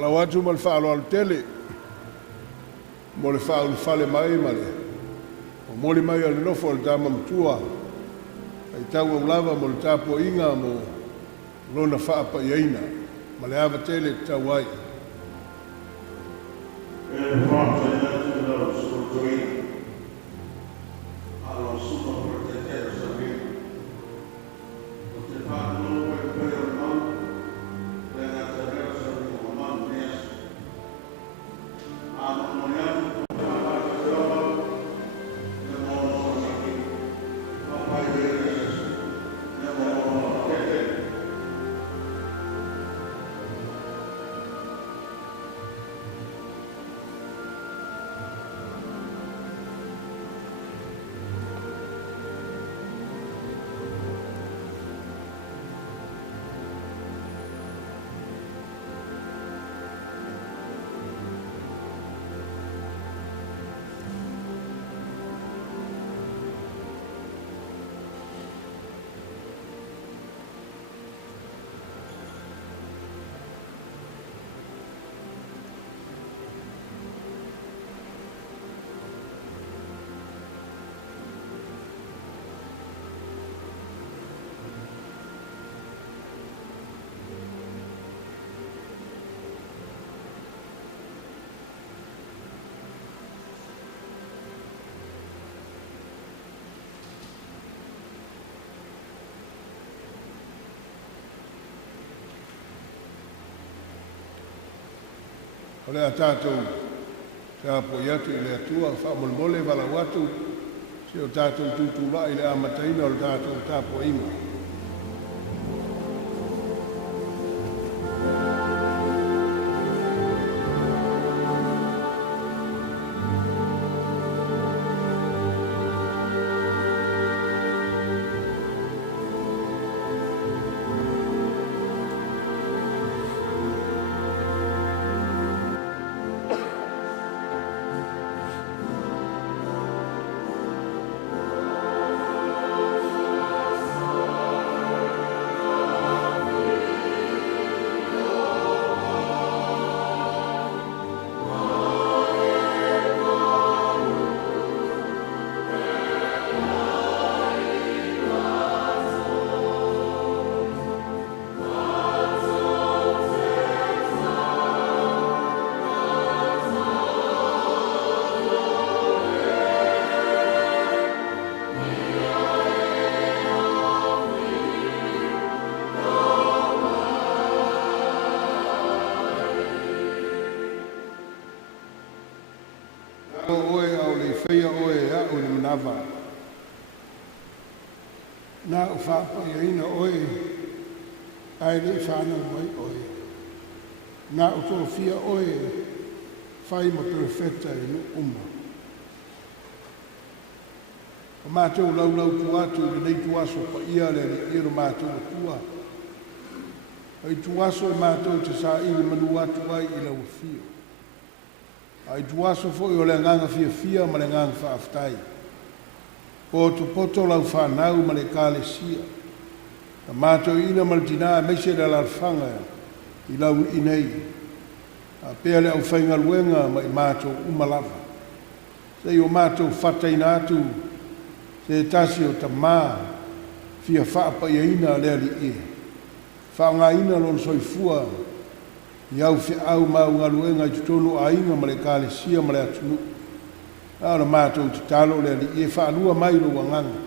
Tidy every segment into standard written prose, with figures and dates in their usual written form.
Ala watu mal fa'alo al tele mo le fa'alo fale mai male o mo le mai al nofo al tama mtua ai tau Aulava mo le tapo inga mo lona fa'a pa iaina ma le ava tele tau ai o le a tātou te apo i atu i le atua whaamolmole wala watu se o tātou tūtūra i le amataina o le tātou tāpo ima. na o whapa ia ina oe, ai le whanau mai oe. Na o tō fia oe, whai ma perfecta i no uma. O mātou laulau tu atu, i nei tu aso pa ia le iro mātou tua. Ai tu aso i mātou te sa ili manu atu ai i lau fia. Ai tu aso fo i o le nganga fia ma le nganga whaaftai. Ko tu poto lau whanau ma le kāle sia. A mātou ina ma le tina meise le larwhanga i lau i nei. A pēr le au whainga luenga ma i mātou umalava. Sei o mātou whataina atu, se tasi o ta mā, fia whaapa ia ina lea li e. Whaanga ina lon soifua, i au fia au mau ngaluenga i tutonu a inga ma le kāle sia ma le atunu. Ara mātou te talo lea li e whaanua mai lo wanganga.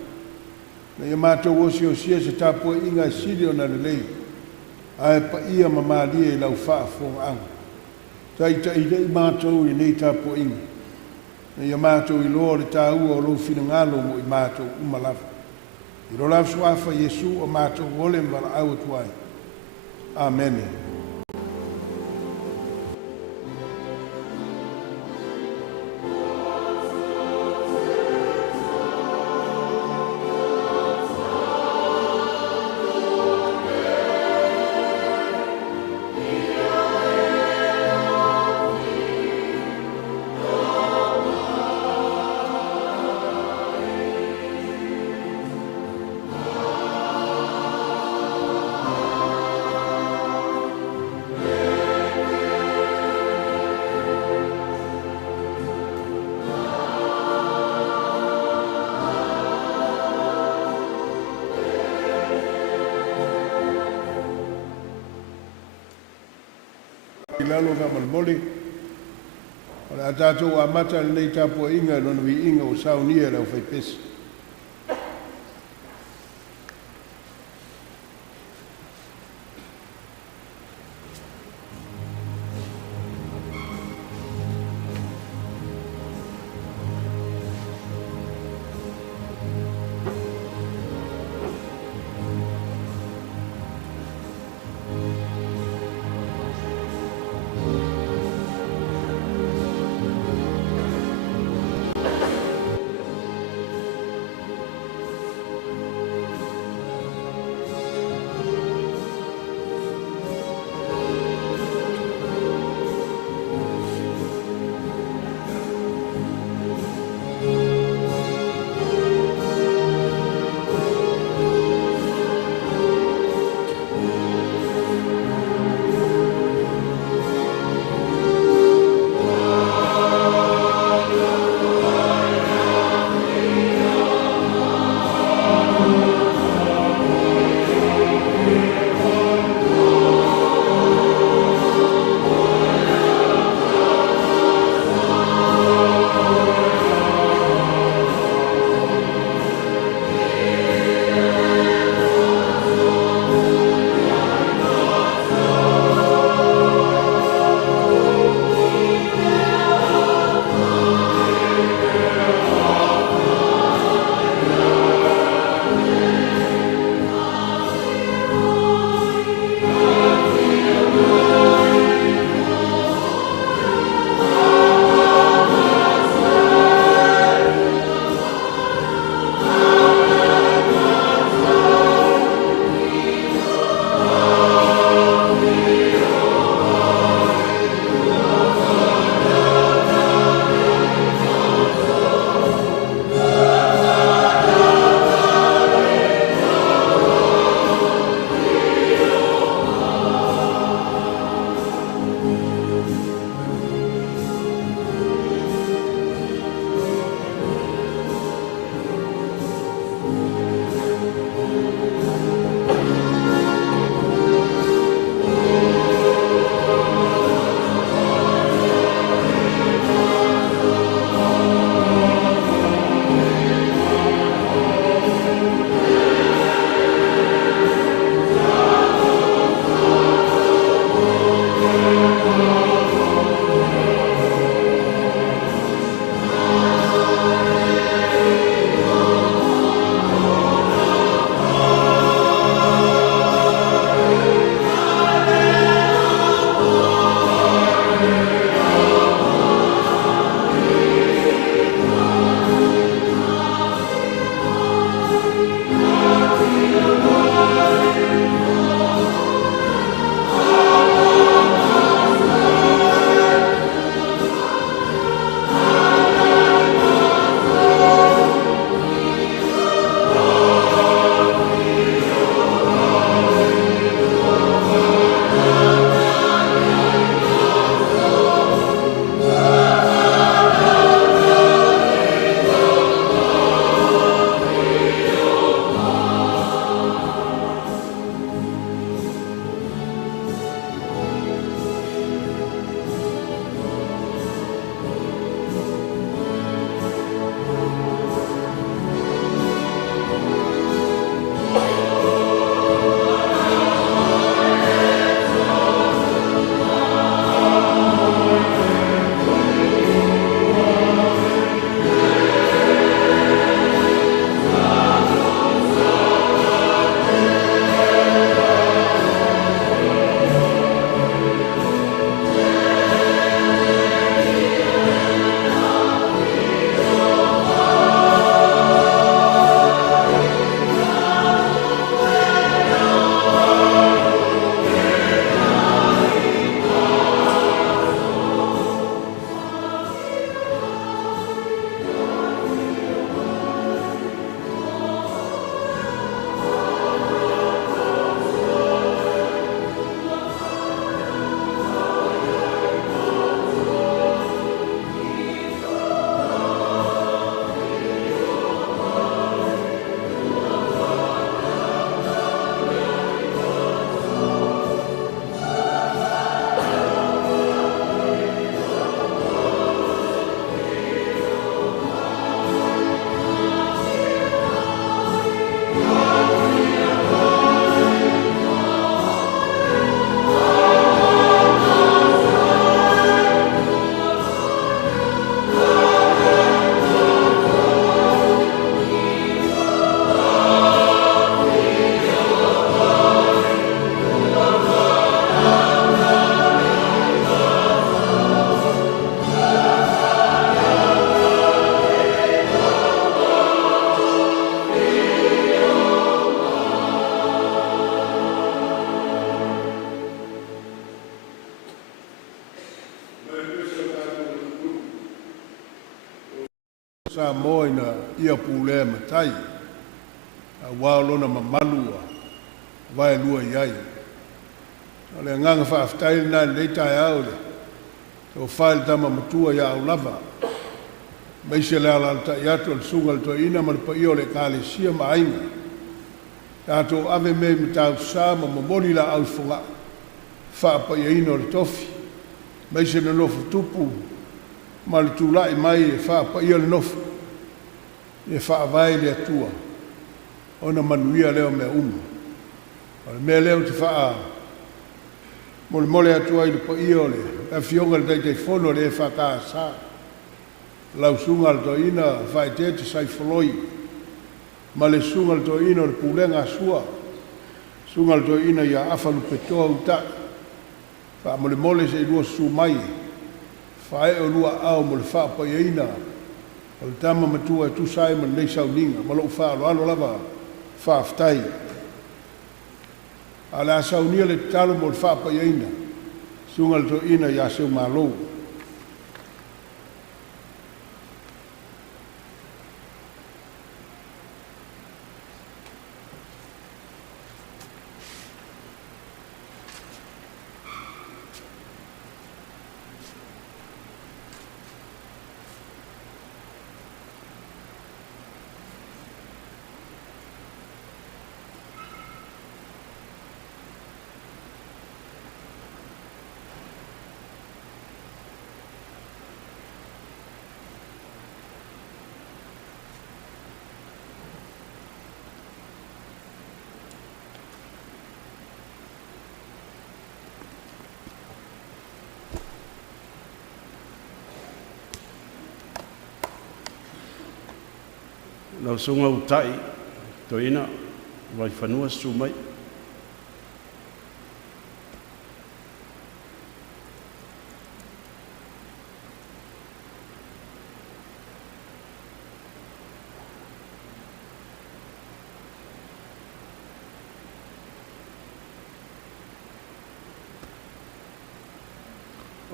Na ia mātou osi o sia se tāpua inga siri o na le lei. Ae pa ia ma mālia i lau whaafonga anga. Tai rei mātou i nei tāpua inga. Na ia mātou i loa le tāua o lo fina ngalo mo i mātou umalava. I lo lau suafa Yesu o mātou ole mara au atuai. Amen. I lalo ka malmoli. O le a tātou a mata le nei tāpua inga lona vi inga o saunia lau whai pesi. sa mo ina ia pule matai wa lona mamalua vai lua iai ole nganga fa aftai na le tai au o file tama matua ya Aulava mai se la la ta ya to sungal to ina man pa io le kale sia mai tato ave me mita sa mo moni la au funga fa pa ia ino le tofi mai se no tupu mal tu la mai fa pa ia le nof e fa vai le tua ona manuia leo me ole me leo te fa mole atua i le pa ia le a fionga le te fono le fa ka sa lau sungal to ina fa te sai foloi ma le sungal to ina le pulenga sua sungal to ina ya afalu petoa uta fa mole se lua su mai fa e o lua au mo le fa pa ina o le tama matua tu sai ma le sauninga ma lo fa lo lava fa aftai ala saunia le talo mo le fa pa ina sungal to ina ya se malo lau sunga utai to ina vai fanua sumai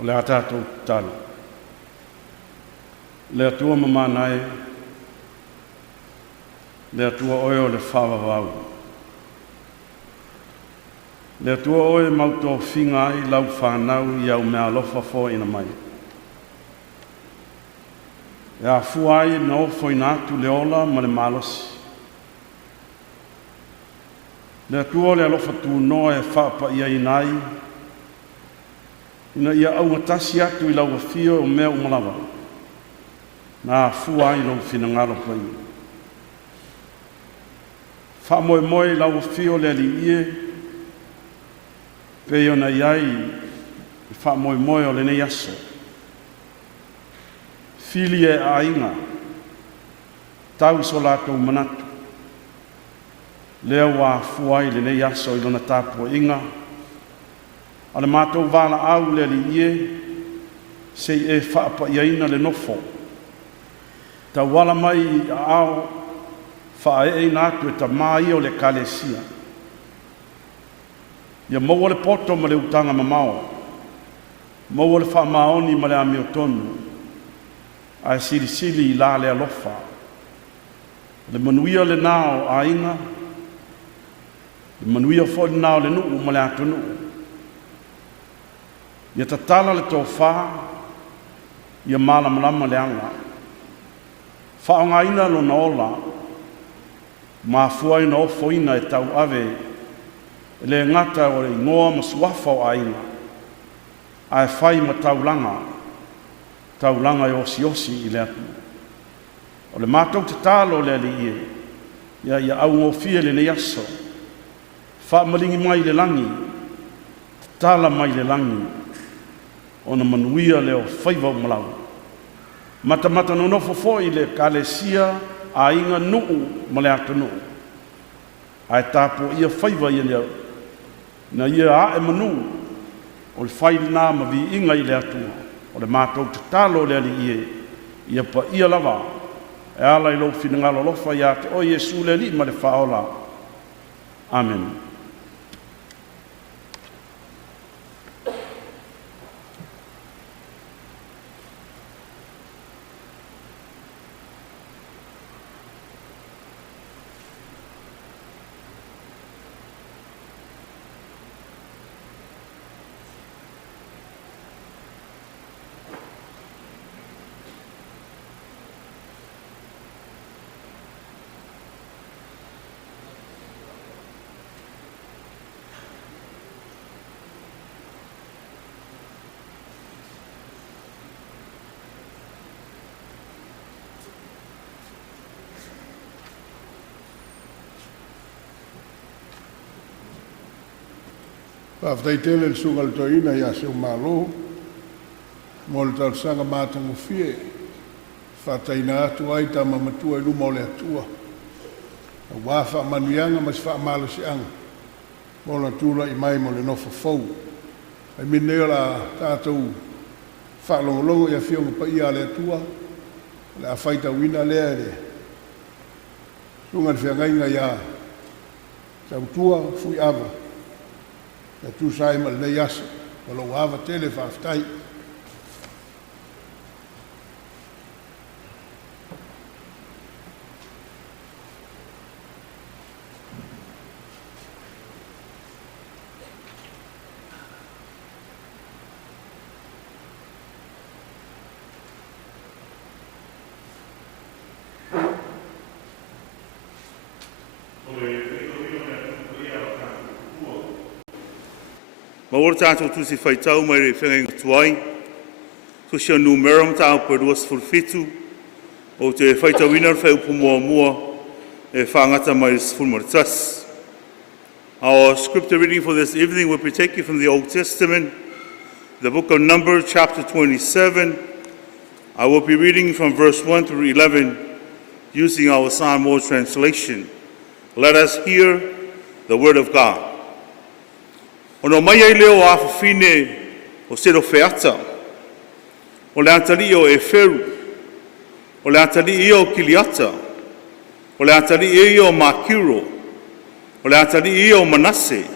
o le atatou talo le atua mamanae le atua oe o le whawawau. Le atua oe mauto whinga ai lau whanau i au mea lofa fo ina mai. E a fuai no fo ina atu le ola ma le malosi. Le atua le alofa tu no e whapa ia inai ina ia au ngatasi atu i lau afio o mea umalawa. Na fuai no whinangaro pai. Fa moe lau fio le ali ie pe ona iai fa moe o le nei aso fili e ainga tau so latou manatu lea wa fuai le nei aso i lona tapu inga ale matou vala au le ali ie sei e fa pa iaina le nofo ta wala mai ao fa e natu e tamai o le kalesia. Ia maua le poto ma le utanga mamao. Maua le wha maoni ma le amiotonu. A sili i la le alofa. Le manuia le nao a inga. Le manuia fo le nao le nuu ma le atonu. Ia tatala le tofa. Ia malama le anga. Wha ina lo na ola. Ma fuai no foina e tau ave le ngata o le ngoa masuafa o aina ai fai ma taulanga e osi i le atu o le mātou te talo le ali ia au ngofia le ne aso fa malingi mai le langi tala mai le langi ona manuia le o faiva o malau mata no nofo foi le kalesia a inga nuu ma le atu nuu. Ai tapo ia whaiva ia leo. Na ia a e manu o le whailina ma vi inga i le atua. O le mātou te talo le ali ie. Ia pa ia lava. E ala i lo whinangalo lofa ia te o Jesu le li ma le whaola. Amen. Whawhataitele le sunga le toina ia se umalo. Mo le tausanga mātangu fie. Whataina atu ai ta mamatua i luma o le atua. Wa wha manuianga mas wha amalo si anga. Mo la tula i mai mo le nofo fau. Ai mineo la tātou wha longolongo ia fionga pa ia le atua. Le a whaita wina lea le. Sunga le whiangainga ia. Tau tua fui ava. Ia tu saima le nei asa. Walo ava tele whaftai. Ma ora tātou tusi whaitau mai re whengenga tuai. Tusi o numerum tāu per duas fulfitu. O te whaitau ina whai upu mua e whangata mai fulmaritas. Our scripture reading for this evening will be taken from the Old Testament, the book of Numbers, chapter 27. I will be reading from verse 1 through 11, using our Samuelu translation. Let us hear the word of God. Ono mai ai leo a fine o sero feata. O le atari o e feru. O le atari o kiliata. O le atari o makiro. O le atari o manase.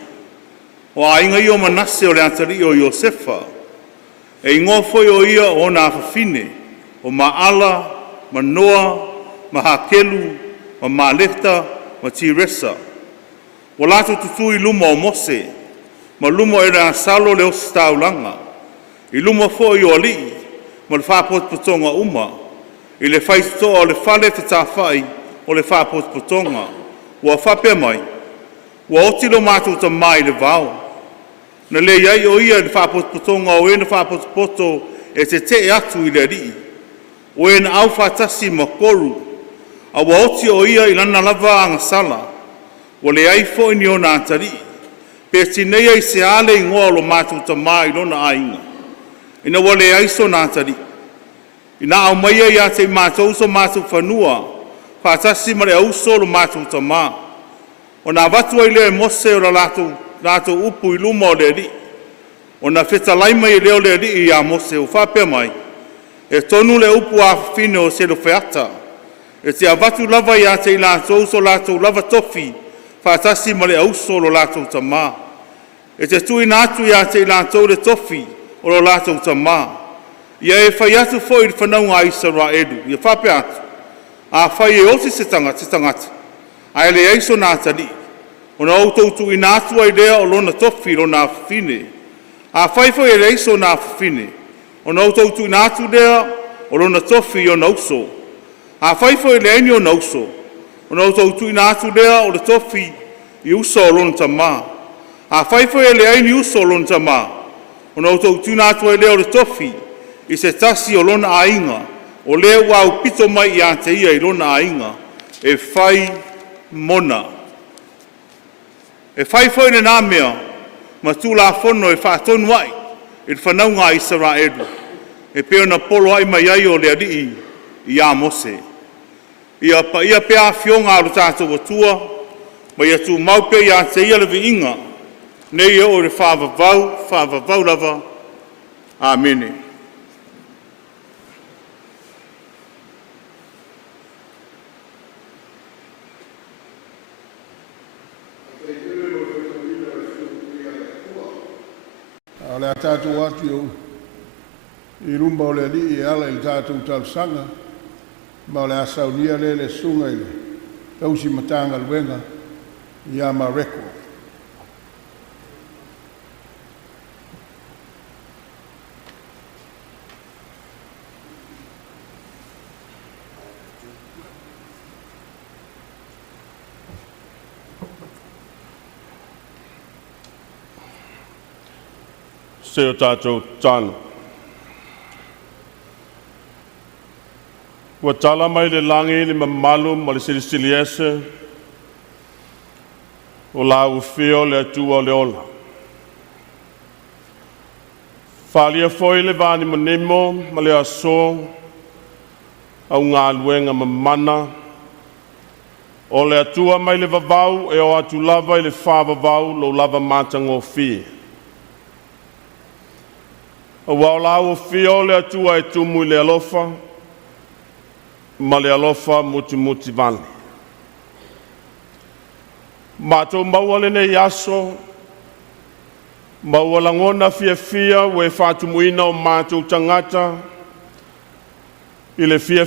O ainga o manase o le atari o Iosefa. E ingo foi o ia o na fine. O maala, manoa, mahakelu, ma maleta, ma tiresa. O lato tutui luma o Mose. Ma lumo e rea salo leo staulanga. I lumo fo i o li, ma le whapot putonga uma. I le whaito o le whale te Saofa'i o le whapot putonga. Ua whape mai. Ua otilo mātou ta mai le vau. Na le iai o ia le whapot putonga o ena whapot poto e te atu i le ri. O ena au whatasi ma koru. A ua oti o ia i lana lava anga sala. Ua le ai fo i ni o nā tari. Pe tinei ai se ale ingoa lo mātou ta mai lona ainga. Ina wale aiso nā tari. Ina au mai ai a te mātou so mātou whanua. Whātasi mare auso lo mātou ta mā. O nā watu ai leo Mose o la lātou upu i luma o le ri. O nā whetalai mai leo le ri i a Mose o whapea mai. E tonu le upu a whine o se lo wheata. E te a watu lava i a te lātou so lātou lava tofi. Whātasi mare auso lo lātou ta mā. E te tui nātu i a te lātou le tofi o lo lātou ta mā. Ia e whai atu fo i whanau ngā Israelu. Ia whape atu. A whai e oti se tangata. A ele eiso nā tari. O na outou tui nātu ai lea o lona tofi lo nā whine. A whai fo e eiso nā whine. O na outou tui nātu lea o lona tofi o na uso. A whai fo e leini o na uso. O na outou tui nātu lea o le tofi i uso o lona ta mā. A whaifo e le aini uso o lona ta mā. O na outou tuna atu e leo le tofi i se tasi o lona ainga. O leo wau pito mai i ante ia i lona ainga. E whai mona. E whaifo e le nā mea ma tū la whono e whaatonu ai i whanau ngā Israelu. E peo na polo ai mai ai o le alii i a Mose. Ia pa ia pea whionga alo tātou atua ma ia tū maupe i ante ia le vi inga. Nei o le whāvavau lava. Āmene. A le a tātou atu iau. I rumba o le ali i ala i tātou talusanga. Ma o le asaunia le sunga i le tausi matanga luenga i a mareko. Se o tātou tāna. Ua tala mai le langi ni mamalu ma le silisili ese o la ufio le atua le ola. Whalia foi le vani manemo, ma le aso, au ngā luenga mamana. O le atua mai le vavau e o atu lava i le whāvavau lo lava mātanga o whi. O wau lau o whi o le atua e tumu i le alofa, ma le alofa muti muti vani. Mātou maua le nei aso, maua langona fia we whātumuina o mātou tangata, i le fia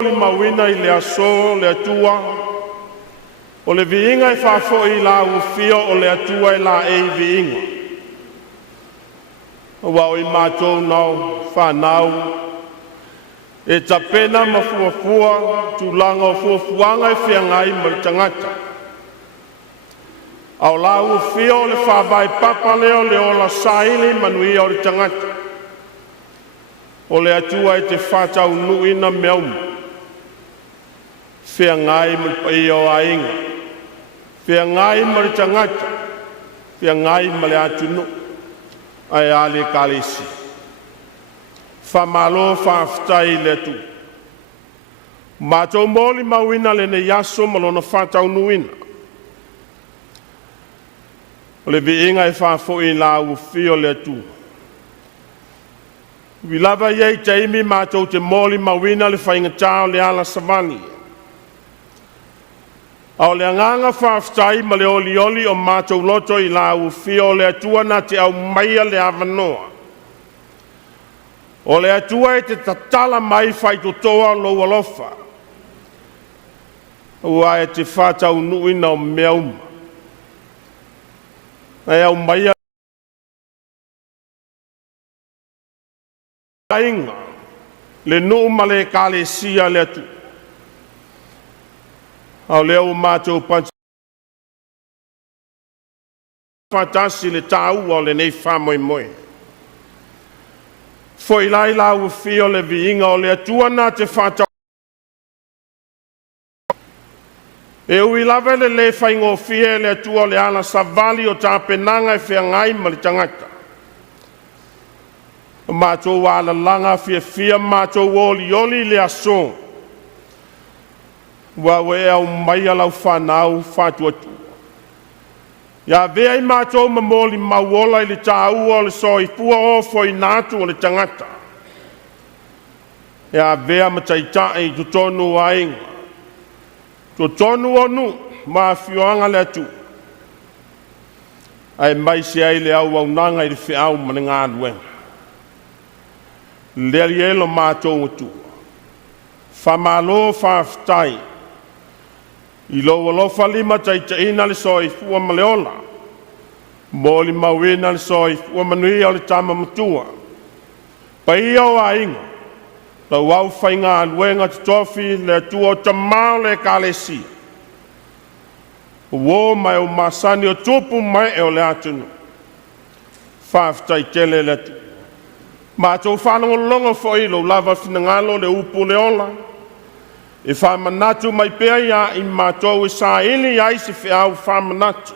le mawina i le aso, le atua, o le viinga i whafo i la ufio o le atua i la e viinga. O wau i mātou nau, whanau, e tapena mafuafua, tūlanga o fuafuanga i whiangai maritangata. Au la ufio o le whawai papaleo le ola saili manui o le tangata. O le atua i te whatau nuina meaumu. Whiangai mai o ainga, whiangai mari tangata, whiangai male atunu, ai ale kalisi. Whamalo whaftai le tu. Mātou moli mawina le ne yaso malona whatau nuina. O le viinga e whafo i la ufio le tu. Wilava yei taimi mātou te moli mawina le whaingatau le ala savani. Au le anganga whaftai ma le oli o mātou loto i la ufio le atua na te au maia le avanoa. O le atua e te tatala mai whaitotoa lo alofa. Ua e te whatau nuina o meauma. E au maia inga le nuu ma le kale sia le atua. Au leo mātou pansi fatasi le tau o le nei whamoe moe. Foi lai la ufio le viinga o le atua na te whatau. E ui lawe le whaingo fie le atua le ala savali o tā penanga e whiangai ma le tangata. Mātou wala langa fia mātou oli le aso. Wa we au mai ala whanau whatuatu. Ia vea i mātou mamoli mawola i le tāua o le soifua o foi nātu o le tangata. Ia vea mataita i tutonu ainga. Tutonu onu ma fioanga le atu. Ai mai se ai le au nanga i le whiau mani ngā luenga. Leri elo mātou atu. Whamalo whaftai. I lo lofa lima taitaina le soifua ma le ola. Mo li mawina le soifua manui o le tama matua. Pai au ainga. La wau whainga aluenga te tofi le atua o tamau le kalesi. Uo mai o masani o tupu mai e o le atunu. Whaftai tele le atu. Mātou whanongo longa fo ilo lava finangalo le upu le ola. E whamanatu mai pēa ia i mātou e sā ili ai se whiau whamanatu.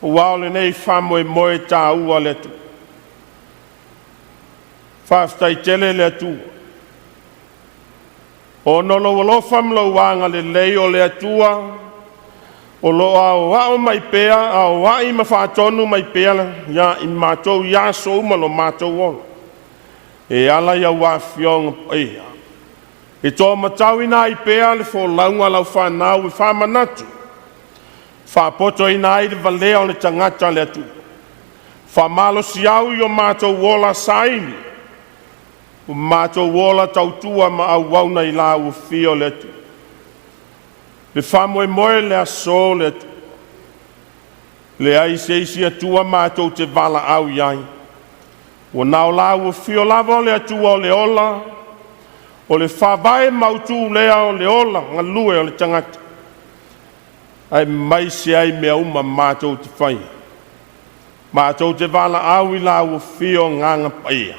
O wao le nei whamoe moe tā ua le tu. Whaftai tele le tu. O nolo walofa mlo wanga le lei o le atua. O lo AUVA'A mai pēa, AUVA'A i mawhātonu mai pēa ia i mātou ia so malo mātou wala. E ala ia wafionga ia. E tō matau ina i pēa le fō launga lau whanau i whamanatu. Whapoto ina i le valea o le tangata le atu. Whamalo siau i o mātou wola saini. O mātou wola tautua ma au wauna i la ufio le atu. Le whamoe le aso le ai seisi atua mātou te wala au iai. Wa nao la ua fio lava le atua o le ola, o le whawae mautu lea o le ola, ngā lue o le tangata. Ai mai se ai mea uma mātou te whai. Mātou te wala au i la ua fio nganga paia,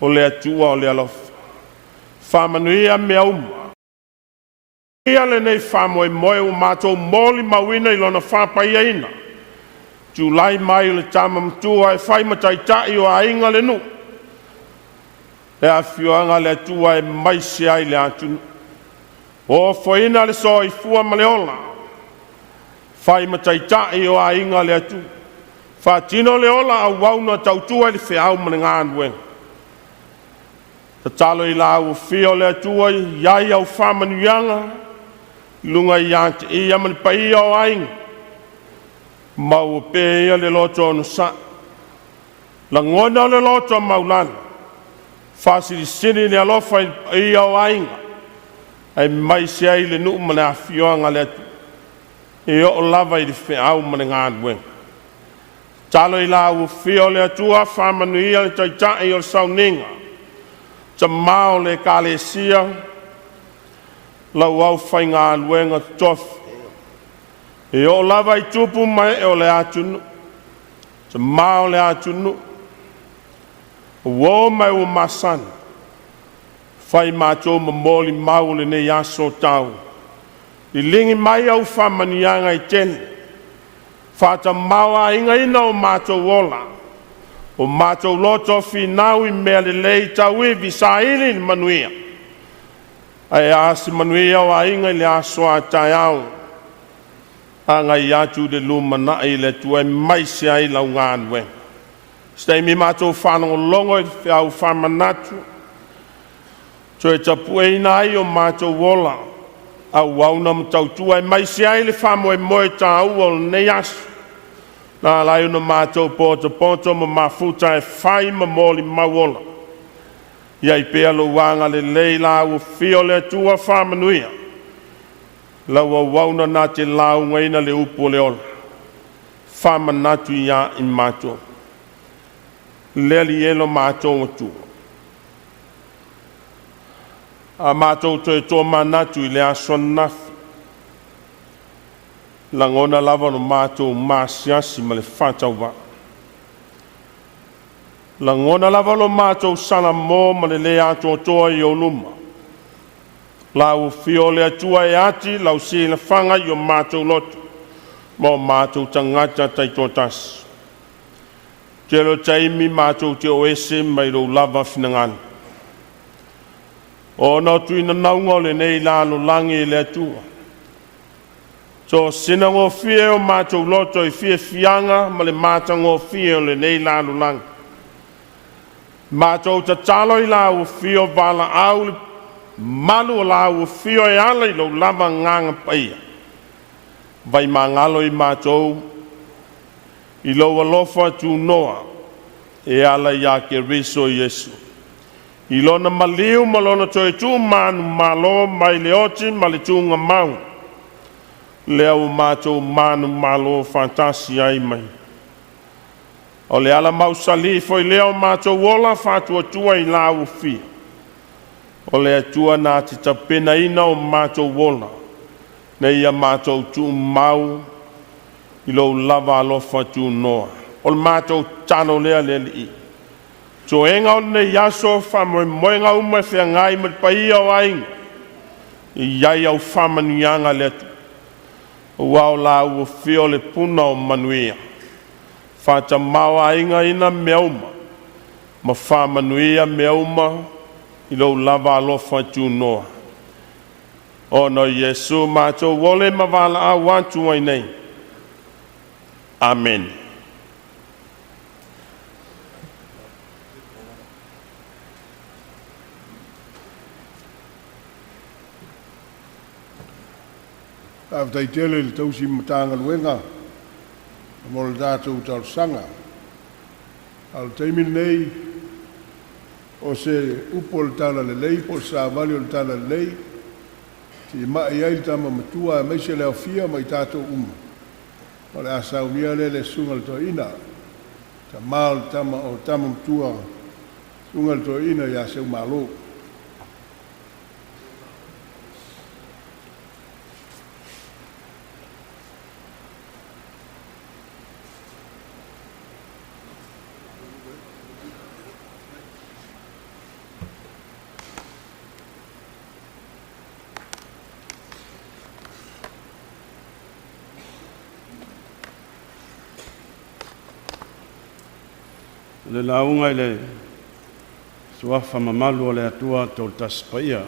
o le atua o le alofa. Whamanuia mea uma. Ia le nei whamoe moe o mātou moli mawina i lona whapaia ina. Julai mai le tama mtua e whai matai tai o a inga le nu. E a whioanga le atua e mai se ai le atunu. O whaina le so i fua ma le ola. Whai matai tai o a inga le atu. Whatino le ola a wauna tautua le whiau ma le ngānuenga. Ta talo i la u whio le atua i iai au whamanuianga. Lunga i ante i amani pai o a inga. Mau pe ia le loto no sa. La ngona le loto maulana. Fasili sini le alofa i au ainga. Ai mai se ai le nuu mana awhioanga le atu. E o lava i le whiau mana ngānuenga. Talo i la u whio le atua whamanu ia le taitai o le sauninga. Ta mao le kalesia. Lau au whai ngānuenga tofu. E o lava i tupu mai e o le atunu. Te mao le atunu. Wo mai o masan. Whai mātou ma mōli mau le ne yaso tau. I lingi mai au whamanianga i tene. Whata maua inga ina o mātou wola. O mātou loto whinau i mea le lei tau i visa ili manuia. Ai asi manuia o a inga i le aso a tai au. Anga i atu de luma na i le tua mai se ai lau ngānue. Stei mi mātou whanongo longo i whiau whamanatu. So e tapu e ina ai o mātou wola. Au wauna matautua e mai se ai le whamoe moe tā ua o nei asu. Nā lai una mātou poto ma mafuta e whai ma mōli mawola. Iai pēa lo wanga le leila u whio le tua whamanuia. Laua wauna nā te lau ngaina le upo le ola. Whamanatu ia i mātou. Leli elo mātou atu. A mātou toi tō manatu i le aso nafi. Langona lava no mātou māsiasi ma le whātauwa. Langona lava no mātou sana mō ma le ato toa i o luma. Lau whio le atua e ati, lau si le whanga i o mātou lotu. Mō mātou tangata tai tōtas. Te lo taimi mātou te oese mai rau lava whinangana. O nā tuina naunga le nei lāno langi le atua. So sina ngō whie o mātou loto i whie whianga ma le māta ngō whie o le nei lāno langi. Mātou ta talo i lau whio wala au le malu o lau whio e ala i lau lava nganga paia. Vai mā ngalo i mātou i lau alofa tu noa e ala i ake riso Yesu. I lona maliu ma lona toi tu manu malo mai le oti ma le tunga mau. Leo mātou manu malo fantasi ai mai. O le ala mau sali foi leo mātou wola fatua tua i lau fia. O le atua nā te tapena ina o mātou wola. Ne ia mātou tu mau i lo lava alofa tu noa. O le mātou tano lea le li. So enga o ne yaso whamoe moenga ume whia ngai me pai au ainga. I iai au whamanianga le atu. Wao la ua whio le puna o manuia. Whata maua inga ina mea uma. Ma whamanuia mea uma i lo lava alofa tu noa. O no Yesu mātou wole ma wala a wantu ai nei. Amen. Aftai tele le tausi matanga luenga. Mo le tātou tau sanga. Al teimi nei o se upo le tala le lei, po sa vali o le tala le lei. Ti mai ai tama matua mai se leo fia mai tātou Ma le asaunia le sunga le toina. Ta mal tama o tama matua sunga le toina ia seu malo. Le launga le suafa mamalu o le atua tol taspaia.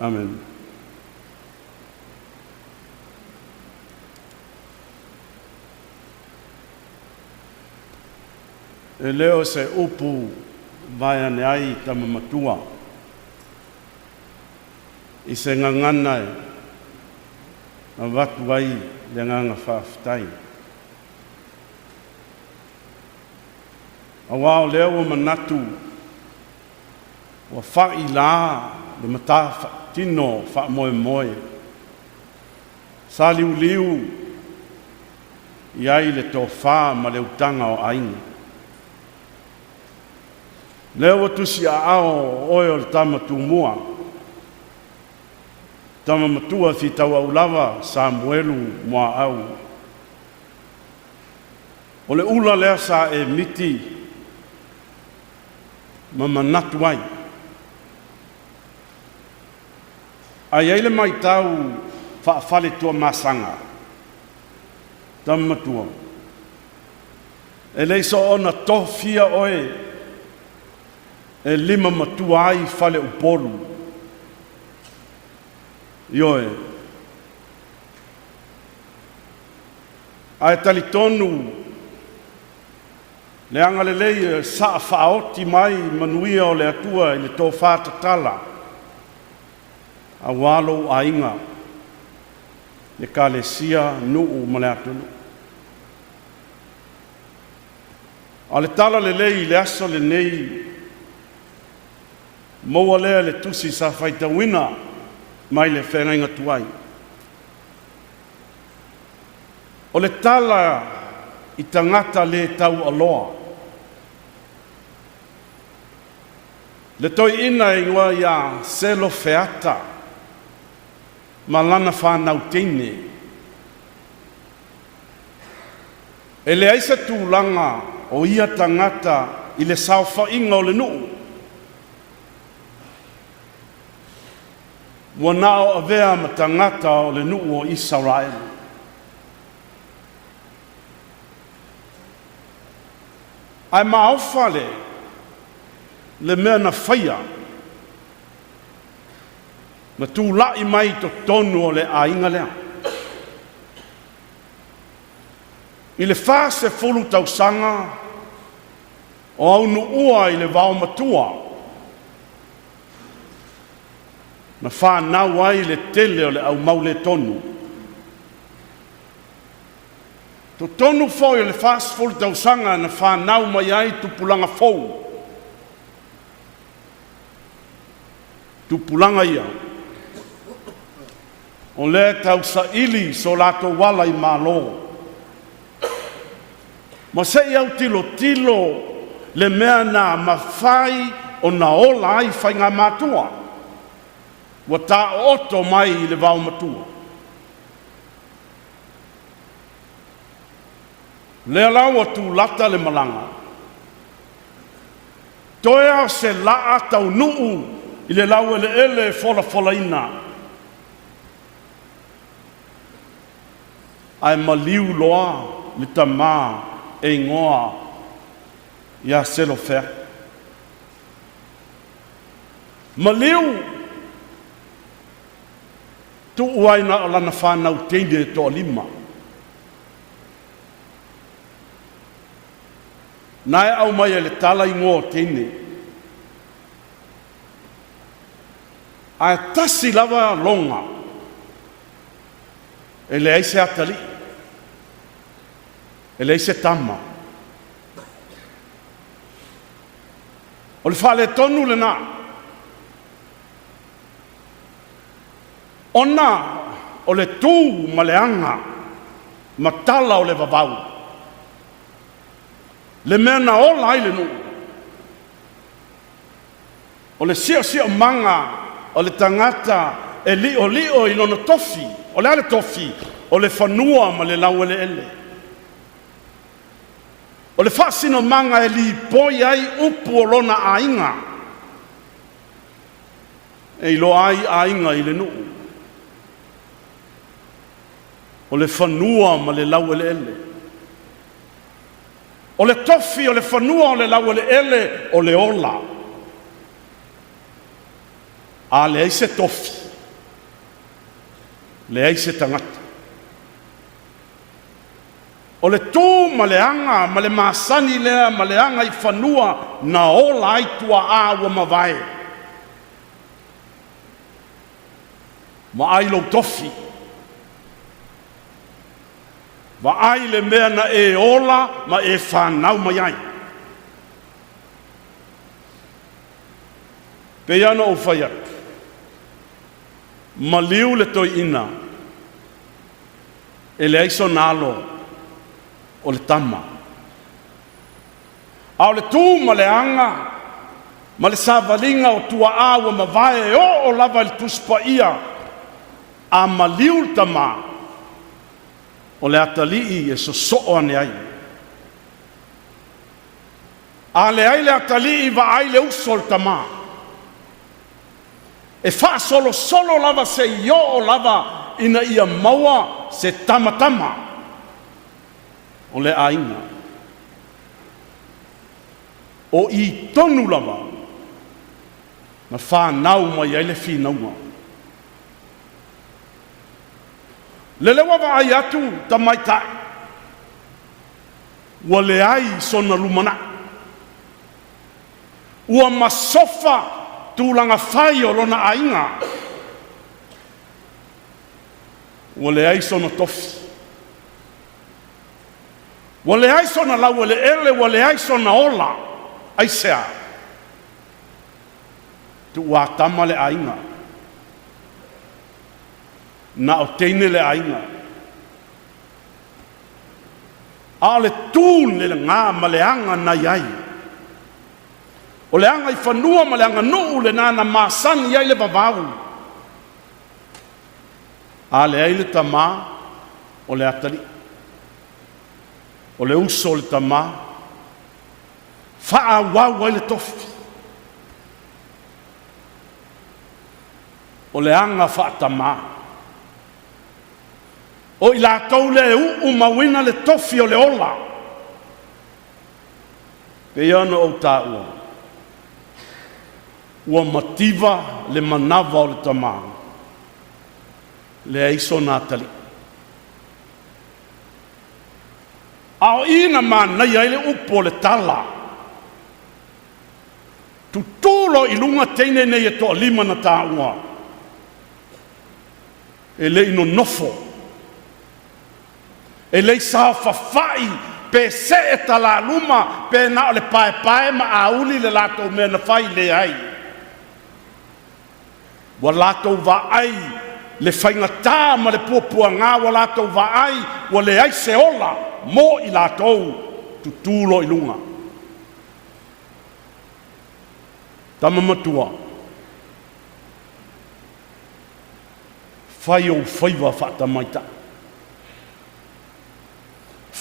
Amen. E leo se upu vai ane ai tama matua. I se ngangana e a watu ai le nganga whaafitai. A wao leo o manatu wa whai la le mata tino wha moe moe. Sa liu liu i ai le tō wha ma le utanga o ainga. Leo tusi a ao oe o le tama tūmua. Tama matua fi tau Aulava Samuelu mua au. O le ula lea sa e miti ma manatu ai. Ai eile mai tau whaafale tua masanga. Tama matua. E leiso ona tofia oe e lima matua ai fale uporu. Ioe. Ai talitonu le anga le lei sa whaoti mai manuia o le atua i le tō whātatala. A walo a inga. Le ka le sia nuu ma le atunu. A le tala le lei le aso le nei maua lea le tusi sa whaitawina mai le whengainga tuai. O le tala i tangata le tau aloa. Le toi ina i ngua ia selo feata ma lana whanau teine. E le aisa tūlanga o ia tangata i le Saofa'i o le nuu. Wa nao avea ma tangata o le nuu o Israel. Ai maofale le mea na whaia ma tūlai mai to tonu o le ainga lea. I le whase fulu tausanga o au nu ua i le vau matua na whanau ai le tele o le au maule tonu. To tonu fo i le whase fulu tausanga na whanau mai ai tupulanga fau. Tupulanga ia. O le tau sa ili so lato wala i malo. Ma se iau tilo tilo le mea na mawhai o na ola ai whai ngā mātua. Wa tā oto mai i le vau matua. Le alawa tu lata le malanga. Toea se laa tau nuu i le lau ele fola ina. Ai maliu loa le tamā e ngoa ia selo fea. Maliu tu uaina o lana whanau teine to lima. Nai au mai le tala i ngoa teine. Ai tasi lava longa. E le aise atali. E le aise tama. O le whale tonu le nā. Ona o le tū ma le anga, ma tala o le vavau. Le mea na ola ai le nuu. O le sia manga, o le tangata, e lio i lona tofi, o le ale tofi, o le whanua ma le lau ele. O le whaasino manga e li poi ai upu o lona ainga. E ilo ai ainga i le nuu. O le whanua ma le lau ele. O le tofi, o le whanua, o le lau ele, o le ola. A le eise tofi. Le eise tangata. O le tū ma le anga, ma le masani lea, ma le anga I whanua, na ola ai tua a ua mawai. Ma ai lo tofi. Wa ai le mea na e ola, ma e whanau mai ai. Pe ana o whai atu. Ma liu le toi ina. E le aiso nalo. O le tama. A o le tū ma le anga, ma le savalinga o tua awa ma vae o lava il tuspa ia, a ma liu le tama, o le atalii e so ane ai. A le ai le atalii va ai le uso le tama. E fa solo lava se io o lava ina ia maua se tama. O le ainga. O I tonu lava. Ma whanau mai ai le whinaunga. Le lewa wa ai atu ta mai tai. Ua le ai sona lumana. Ua masofa tūlanga whai o lona ainga. Ua le ai sona tofi. Wa le ai sona lau ele, wa le ai sona ola, ai sea. Tu wa tama le ainga. Na o teine le ainga. A le tūn le ngā ma le anga na iai. O le anga I whanua ma le anga nuu le nana māsani iai le vavau. A le ai le tamā o le atari. O le uso le tama, faa wau ai le tofi. O le anga faa tama. O I lātou le mawina le tofi o le ola. Pe ana o tā ua. Ua mativa le manava o le tama. Le aiso nātali. Ao ina mana ia ele upo le tala. Tutulo I lunga teine nei e toa lima na tāua. E le ino nofo. E le Saofa'i pe se e tala luma pe na o le pae ma auli le lato mea na whai le ai. Wa lato va ai le whaingatā ma le puapua ngā wa lato va ai wa le ai se ola. Mo I lātou tutulo I lunga. Tama matua. Whai o whaiva whata maita.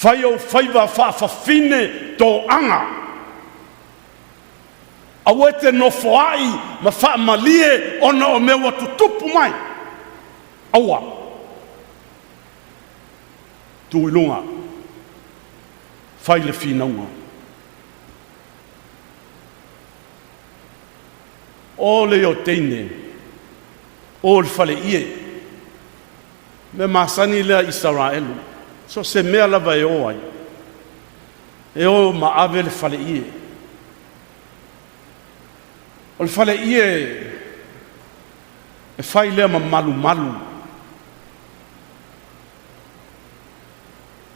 Whai o whaiva whawhine tō anga. Awete no whaai ma whaamalie ona o mewa tutupu mai. Aua. Tu I lunga. Whai le whinaunga. O le o teine, o le whale ie, me masani lea Israelu, so se mea lava e o ai, e o ma ave le whale ie. O le whale ie, e whai lea ma malu.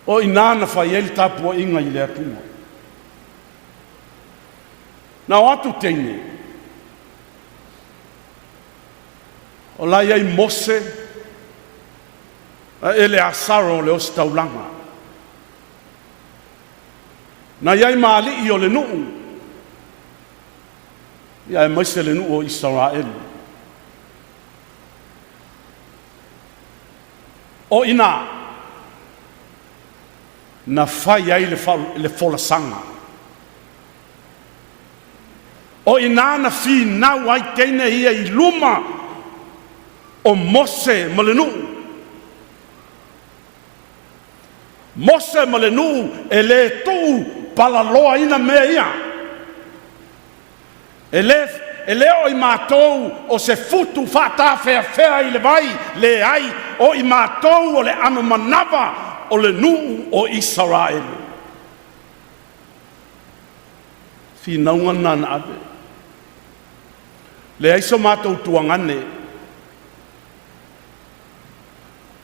O inana whai ele tāpua inga I lea tua. Nā o atu teine. O lai ai Mose, ele asaro le os taulanga na yai mali o le nuu ia mai se le nuu o Israel o ina na fai ai le folasanga o ina na fi na wai teine ia i luma o Mose ma le nuu Mose ma le nuu e le tuu palaloa ina mea ia e le o i mātou o se futu whata whea i le vai le ai o i mātou o le ano manava o le nuu o Israel whinaunga nana ave le aiso mātou tuangane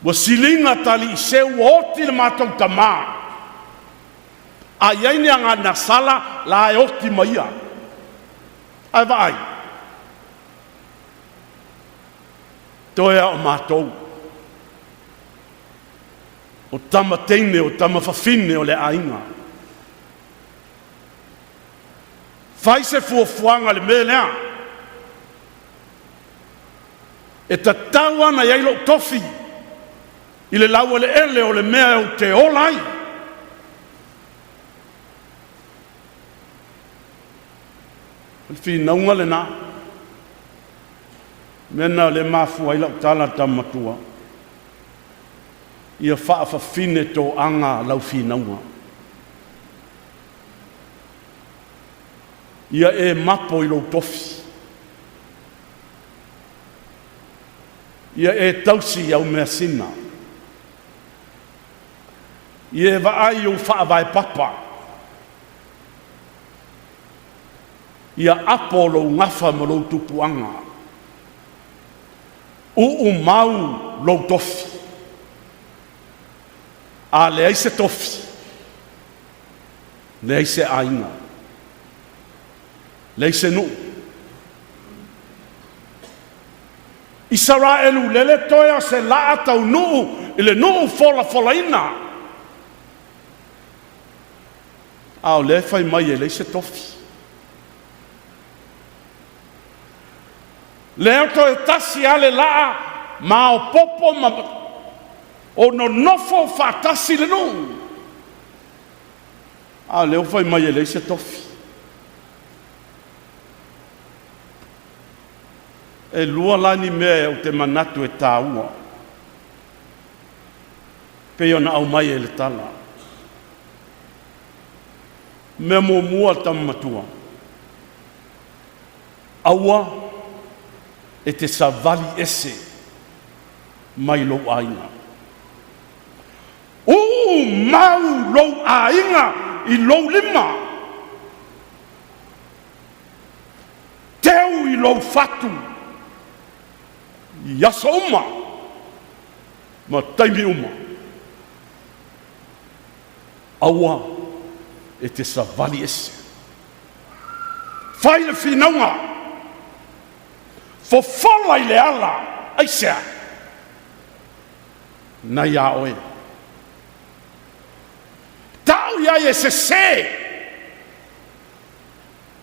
wa silinga tali i seu oti le mātou tamā a iaini anga nasala la e oti maia ai vai toea o mātou o tama teine o tama whawhine o le ainga fai se fuafuanga le melea e ta tauana iai lo tofi i le laua le ele o le mea o te olai whinaunga le nā mena le mafua i lau tala tamatua ia whaafafine tō anga lau whinaunga ia e mapo i lau tofi ia e tausi au mea sina ia e vaai o whaavai papa ia apo lo ngafa ma lo tupuanga u mau lo tofi a le aise tofi le aise ainga le aise nu Israelu lele toia se la atau nu ile nu fola ina au le fai mai le aise tofi leo to e tasi ale laa ma o popo ma o no nofo fatasi le no a leo fai mai ele se tofi e lua lani mea o te manatu e tāua pe ona au mai ele tala me mua tamatua aua e te savali ese mai lo ainga. Mau lo ainga i lo lima. Teu i lo fatu. Yasa uma. Ma taimi uma. Aua e te savali ese. Fai le finaunga. Fo fola i le ala, aisea. Na ia oe. Tau iai e se.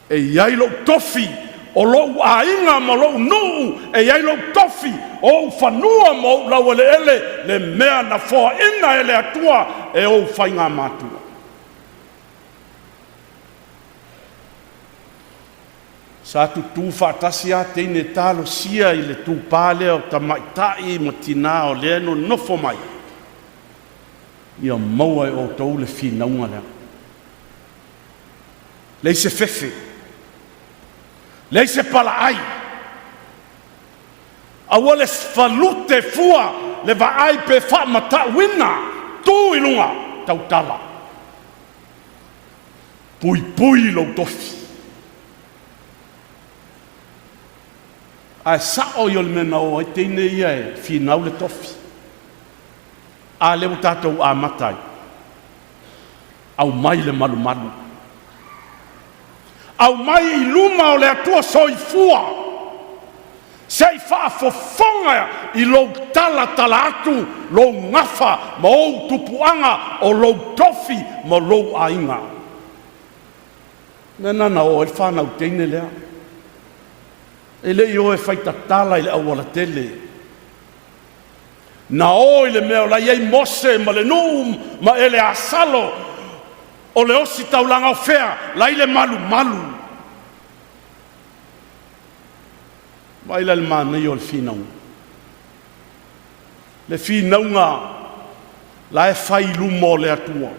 E iai lo tofi, o lo ainga ma lo nuu, e iai lo tofi, o whanua mo lau ele, le mea na foa ina ele atua, e o whainga matua. Sa tu whaatasi a teine talo sia i le tūpālea o tamaitai ma tina o lea no nofo mai. Ia maua e o tau le whinaunga lea. Lei se fefe. Lei se pala ai. Awa le sfalute fua le vaai pe whaamata wina. Tū ilunga tautala. Pui pui lo tofi. Ai sao yo le mena o ai teine ia e finau le tofi. A leu tātou a matai. Au mai le malu malu. Au mai i luma o le atua soifua. Sei whaafofonga I lou tala atu, lou ngafa, ma ou tupuanga, o lou tofi, ma lou ainga. Nena na o whanau teine lea. Ele I o whaitatala I le awala tele. Na o I le mea la iei mose, ma le nuu, ma ele asalo, o le osi taulanga o fea, la ile malu. Ma ila le mana I o le finau. Le finaunga, la e whai luma o le atua.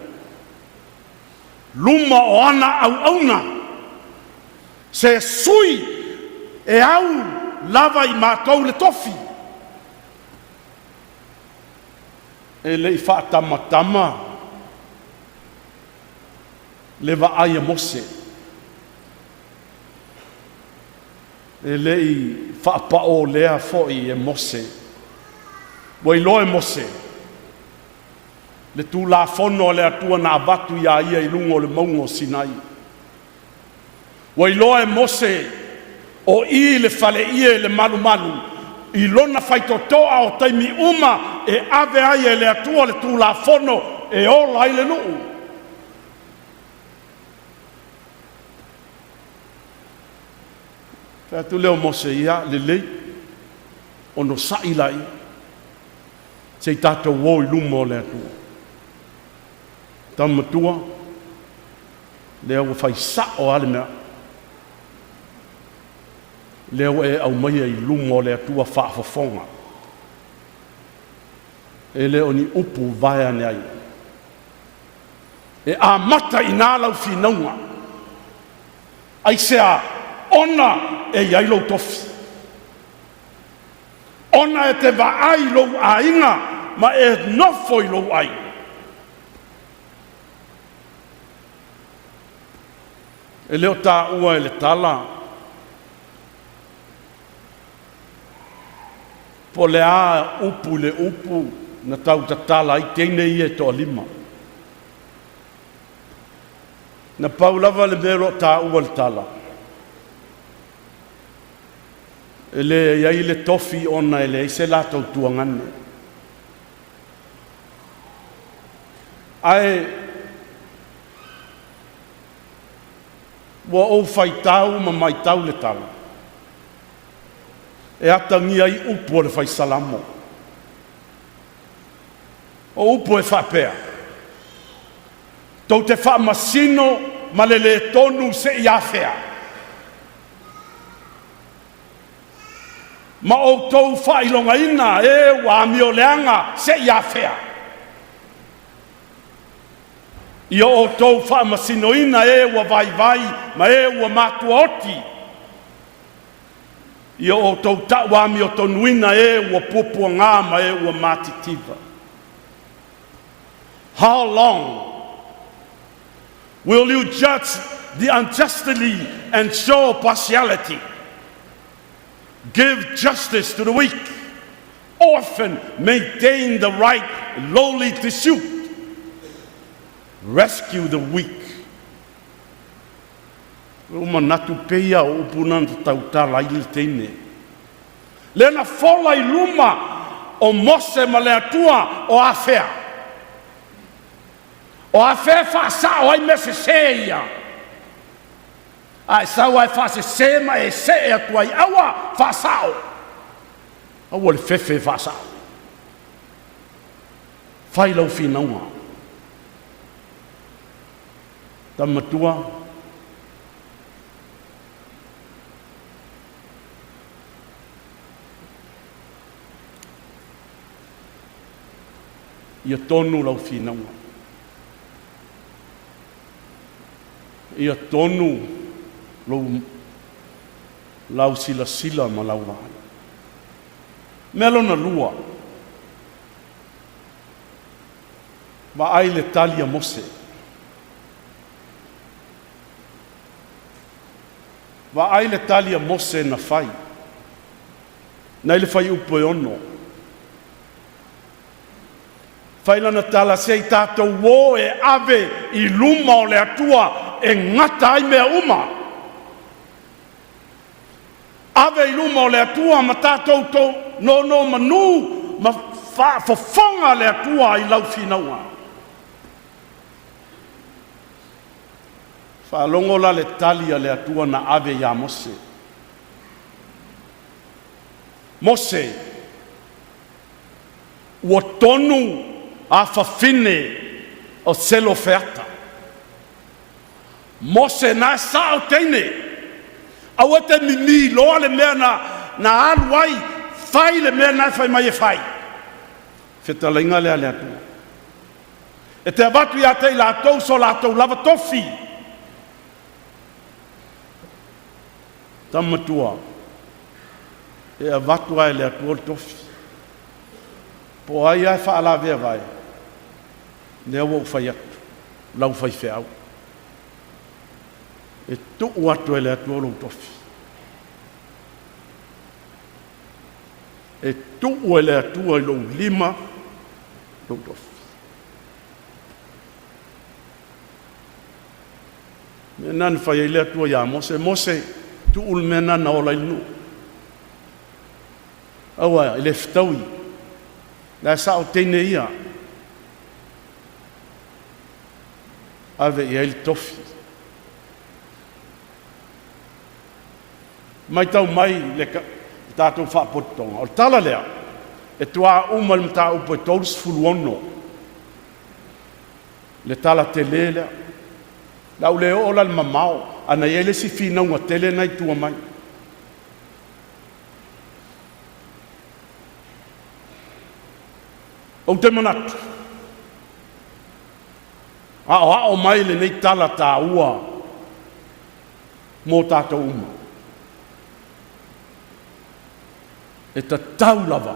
Luma o ana au auna. Se sui e au lava I mātou le tofi. E le I whaatamatama. Le vaaia mose. E le I whaapao lea foi e mose. Wai loe mose. Le tu la fono le atua na avatu ia ia I lungo le maungo Sinai. Wai loe mose o I le fale ia le malu. I lona whaitotoa o taimi uma e ave ai le atua le tu la fono e ola I le nuu. Pea tu leo mose ia le lei ono sai lai. Se tato wo I lumo le atua. Tamatua, leo fai sa o ale mea. Leo e au mai I lumo le atua whaafafonga. E leo ni upu vai ane ai. E a mata I nā lau whinaunga. Ai sea ona e iai lau tofi. Ona e te vaai lou ainga, ma e nofo I lou ai. E leo tā ua e le tala. Po le a upu le upu, na tau ta tala I teine I e toa lima. Na Aulava le mero tā ua le tala. E le iai le tofi ona e le se latou tuangane. Ai wa o faitau ma mai tau le tala. E atangia I upu le fai salamo. O upu e whapea. Tau te whaamasino ma le tonu se I awhea. Ma o tau whailonga ina e wa mio leanga se I awhea. Ia o tau whaamasino ina e wa vai ma e wa matua oti. Ia o tau ta'wami o tonuina e wa pupua ngā ma e wa matitiva. How long will you judge the unjustly and show partiality? Give justice to the weak. Often maintain the right lowly to shoot. Rescue the weak. Uma natu peia o upunan tautala I teine. Lena fola I luma o mose ma le atua o awhea. O awhea whaasao ai me se seia. Ai sau ai whaase se ma e se e atua I awa whaasao. Awa le fefe whaasao. Whailau whinaunga. Tamatua. Ia tonu lau whinaunga. Ia tonu lau sila ma lau vai. Melo na lua. Va ai le talia mose. Va ai le talia mose na fai. Na ile fai upo e ono. Faila na tala sei tātou wō e ave I luma o le atua e ngata ai mea uma. ave i luma o le atua ma tātou tō no manu ma whafonga le atua i lau whinaua. Whalongo la le talia le atua na ave ia Mose. Mose, ua tonu a whawhine o selo feata. Mose na sao teine, au e te mimi loa le mea na aluai, whai le mea na whai mai e whai. Wheta lainga lea le atua. E te abatu ia te la tau so la tau lava tofi. Tamatua. E avatu ai le atua le tofi. Po ai ai whaala vea vai. Nea wau whai atu. Lau whai whiau. E tuu atu e le atua lo tofi. E tuu e le atua i lo lima lo tofi. Me nan whai e le atua ia Mose. Mose tu ulmena na ola inu. Awa, ele ftaui. La sao teine ia. Ave ia il tofi. Mai tau mai le tātou whapotonga. O tala lea, e tua umal mta upo e tōrus fuluono. Le tala te lelea. Lau le ola le mamao. Ana ele si fina unga tele nai tua mai. O te manatu. Ao mai le nei tala tā ua. Mō tātou uma. E ta tau lava.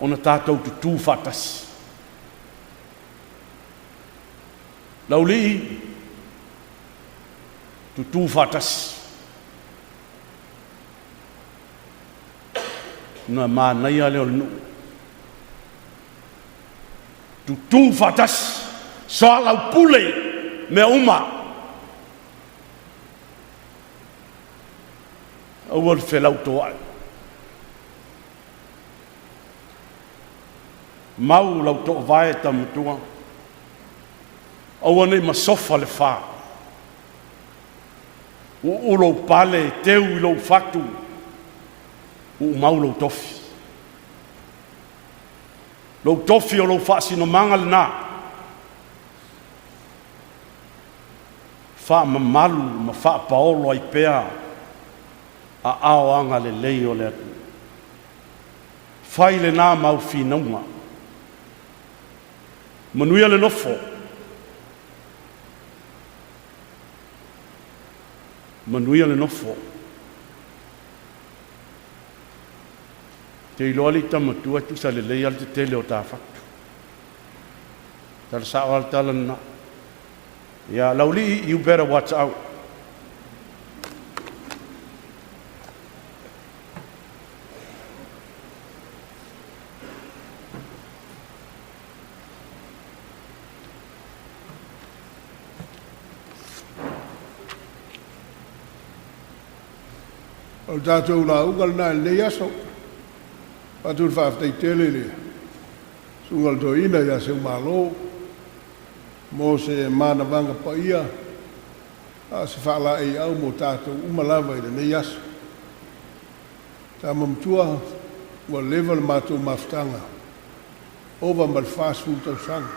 Ona tātou tu whatasi. Lau li tu whatasi. Na mānai a leo nu. Tu whatasi. Soa lau pule me uma. Awal whelau toa. Mau lau toa vai tamutua. Awane masofa le wha. Ulo pale teu i lo fatu. Mau lo tofi. Lo tofi o lo wha sino manga le nā. Wha mamalu ma wha paolo ai pea. A aoanga le lei o le atu. Whai le nā mau whinaunga. Manuia le nofo. Manuia le nofo. Te iloa li tamatua tu sa le lei al te tele o tā whatu. Tala sao al tala na. Yeah, Lauli, you better watch out. O tātou la ugal nā le yaso. Patul whaaftei tele le. Sungal to ina ya se malo. Mo se mana vanga pa ia. A se whaala e au mo tātou umalava i le yaso. Tā mamtua wa level mātou maftanga. Ova mal fast food tau sanga.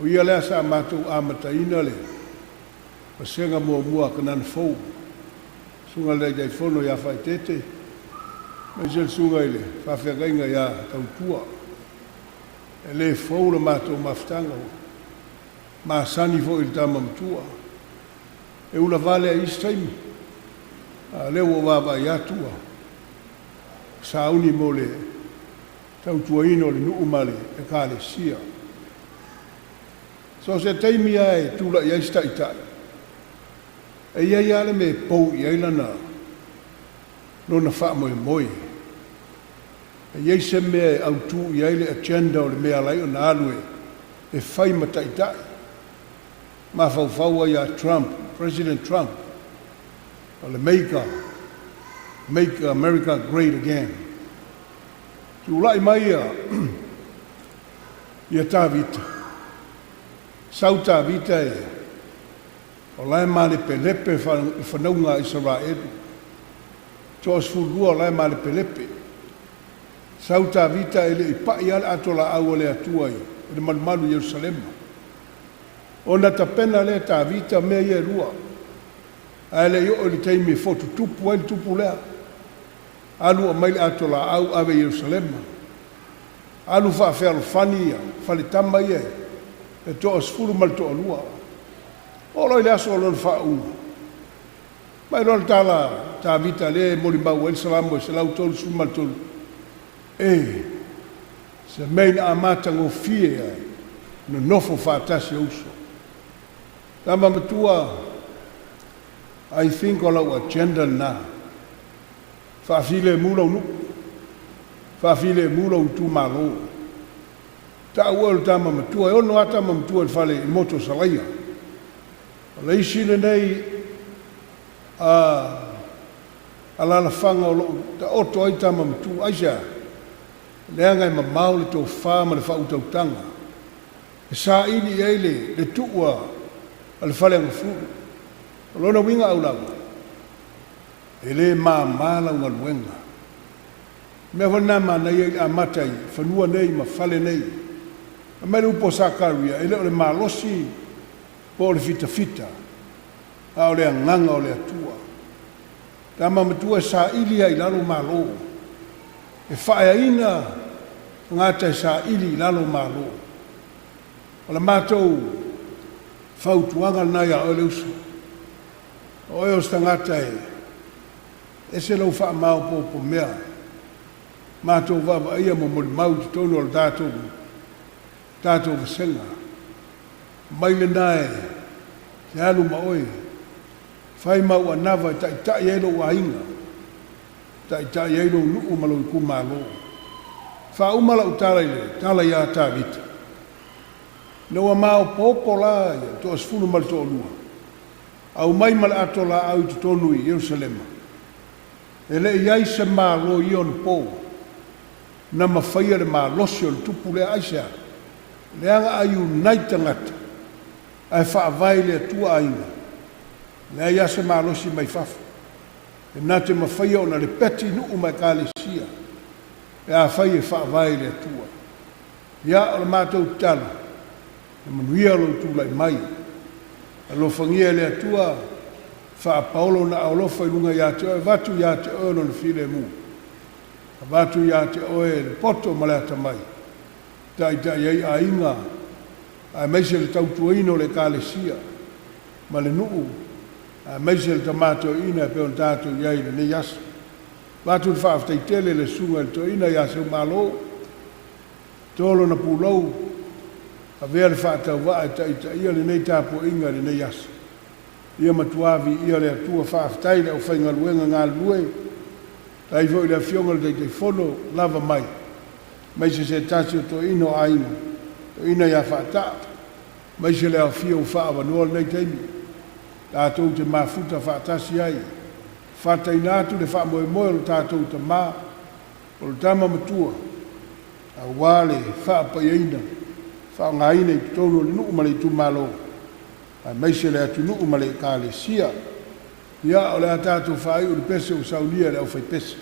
O ia lea sa mātou amata ina le. Pasenga mua kanan fau. Sunga le dai fono ya fai tete. Ma jel sunga ile, fa whakainga ya tau tua. E le fau le mātou maftanga. Ma sani fo il tamam tua. E ula vale a istaimi. A leo o wawa ya tua. Sauni mo le tau tua ino le nuu male e ka le sia. So se teimi ai tula ia ista itai. E ia ia le me pou ia ilana. Nona wha moe moe. E ia se mea au tu ia ile agenda o le mea lai o na alue. E whai matai tai. Ma whauwhaua ia Trump, President Trump. o le Make America Great Again. Tūlai mai ia tāwita. Sau tāwita o lai male pelepe whanaunga Israelu. Tōs fulua o lai male pelepe. Sau tāwita le i pai ala atola au le atua i le malumalu Yerusalema. Ona tapena le tāwita mea ia rua. Aele i o le teimi fotu tupu ai tupu lea. Alu o mai atola au ave Yerusalema. Alu whaafealo fania, whaletama ia. E toa sfuru mal toa lua. Olo i le aso o lona whaunga. Mai lona tala tāwita le mori mau el salamo e se lau tolu sfuru mal tolu. Se meina amata ngō fie ai. No nofo whaatasi uso. Tama matua, I think o lau agenda na. Whaafile mulau nuku. Whaafile mulau tu malo. Ta ua tama matua, e ono ata matua whale i moto salaia. Leisi le nei alala whanga o loo, ta oto ai tama matua, aisa. Leanga i mamau le tō whāma le whautautanga. E sā ini eile le tuua ale whale anga furu. Lona winga Aulava. E le māla unga luenga. Mea wana nei a matai, whanua nei, ma whale nei. A mere upo sakaria, e le o le mālosi, po o le fita. A o le anganga o le atua. Tama matua sa ili ai lalo mālo. E whaeaina ngātai sa ili lalo mālo. O le mātou whautuanga nai a o le usa. O e o stangata e se lau wha mau po mea. Mātou wawa ia mo mori mau ki tonu o le tātou vasenga. Mai le nae, te alu ma oe. Whai mau anawa i tai elo wa inga. Tai elo nuku malo i kumalo. Wha umala utala ile, tala ia tā vita. Noa mau popo la ia, to asfunu mal to lua. Au mai mal ato la au tu tonu i Yerusalema. Ele iai se malo i on po. Na mawhaia le malosi o le tupu le aisa. Le anga ai unaita ngata. Ai whaavai le atua ainga. Le ai ase malosi mai fafu. E nā te mawhaia o na le peti nuu mai ka le sia. E a whai e whaavai le atua. Ia o le mātou tala. E manuia lo tūlai mai. Alo whangia le atua. Wha Paulo na Aulava i lunga ia te oe. Vatu ia te oe no le file mu. Vatu ia te oe le poto ma le ata mai. Tai ei a inga. A meise le tautuaino le ka le sia. Ma le nuu. A meise le tamato ina pe on tātou iai le ne yasa. Vatu le whaaftai tele le sunga le to ina yasa o malo. Tolo na pulou. A vea le whaatau waa ia le nei tāpo inga le ne yasa. Ia matuavi ia le atua whaaftai le au whainga luenga ngā lue. Tai fo ile fionga le te fono lava mai. Mai se tasi o to ino aina. To ina ia whaata. Mai se le au fio whaava noa nei teimi. Tātou te mafuta whaatasi ai. Whata inatu le wha moe moe lo tātou te mā. O le tama matua. A wale whaapa ieina. Wha ngaine i tono le nuu male tu malo. A mai se le atu nuu male ka le sia. Ia o le a tātou whai o le pese o saunia le au whai pese.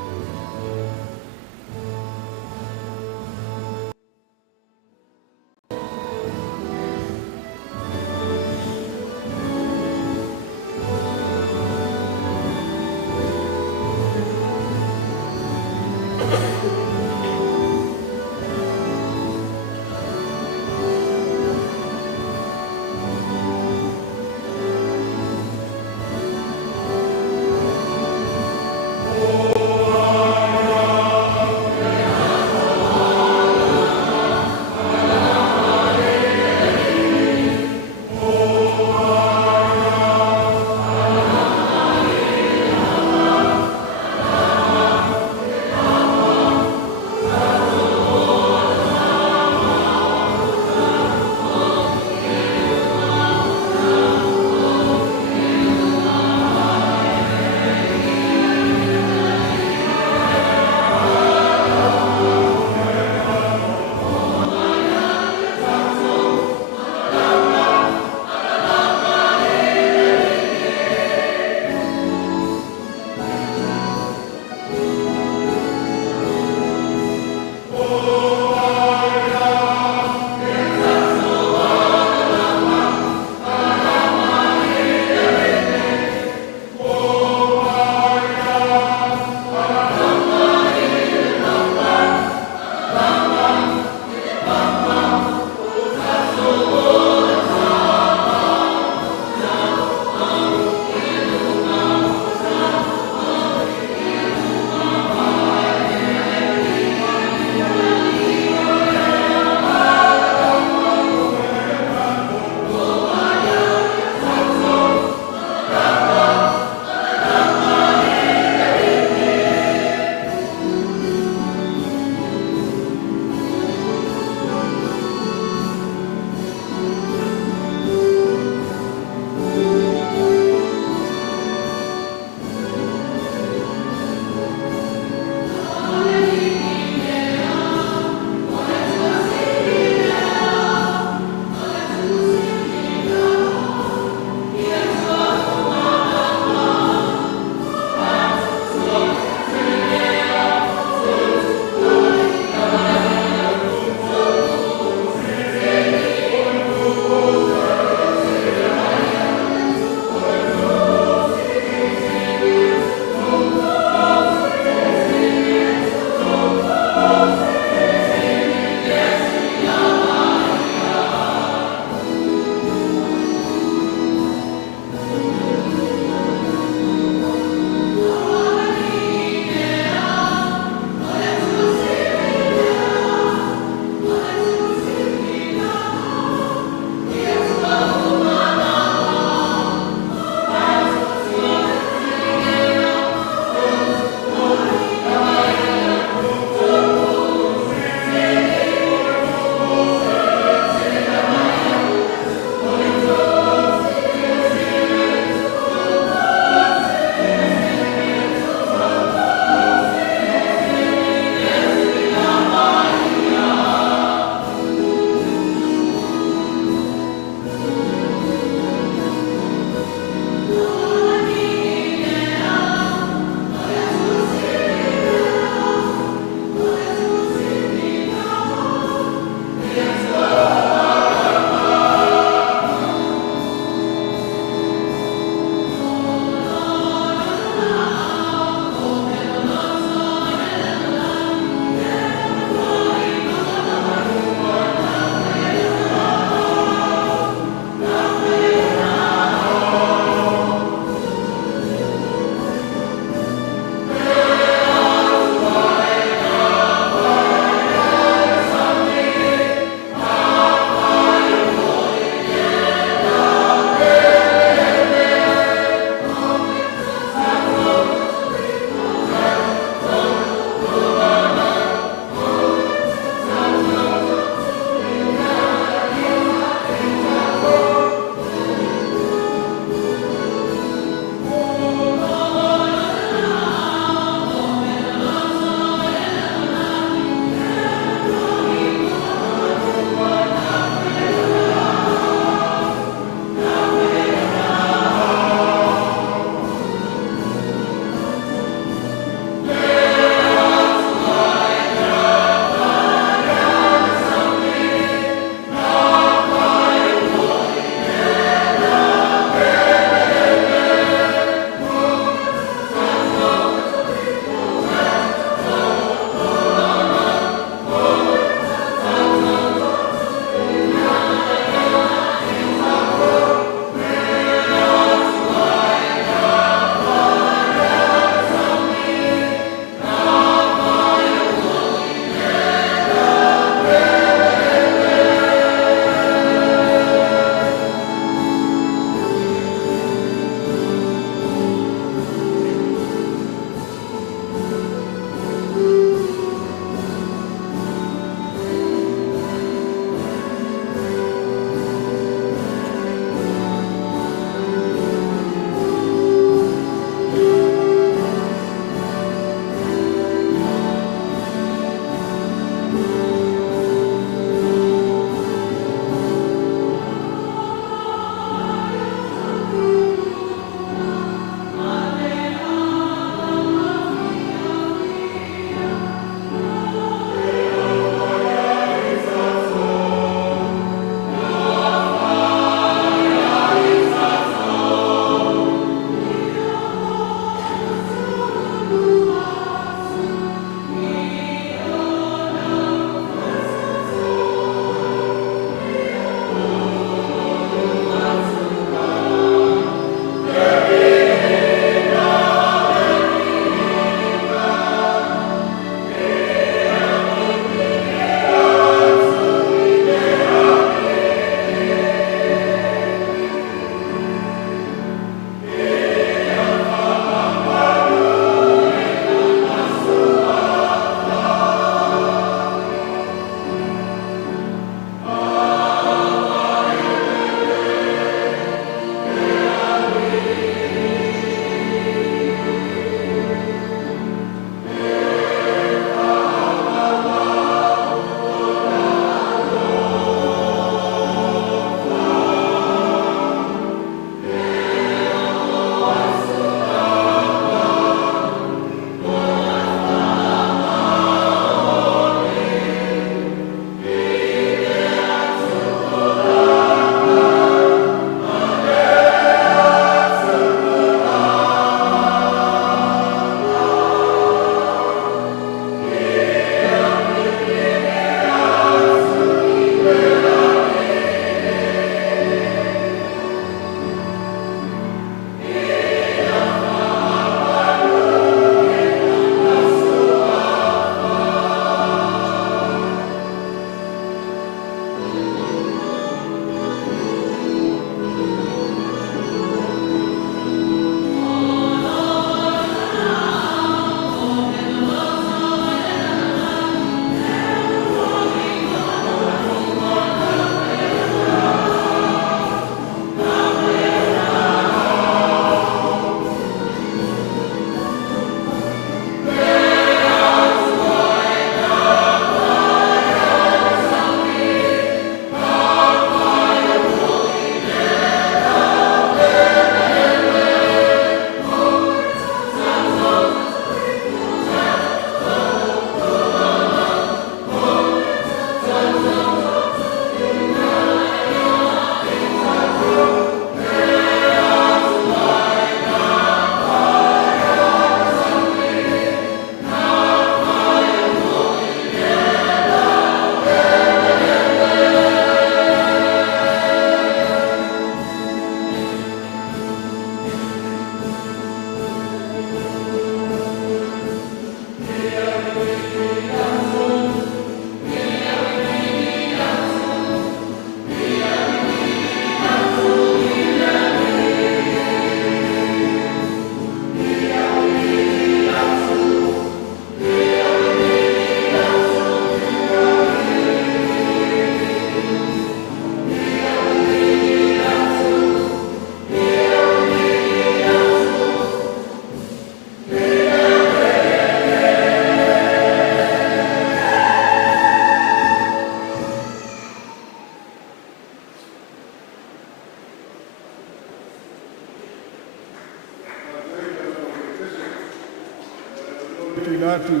natu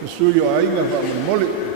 te sui o Aiga wha mole.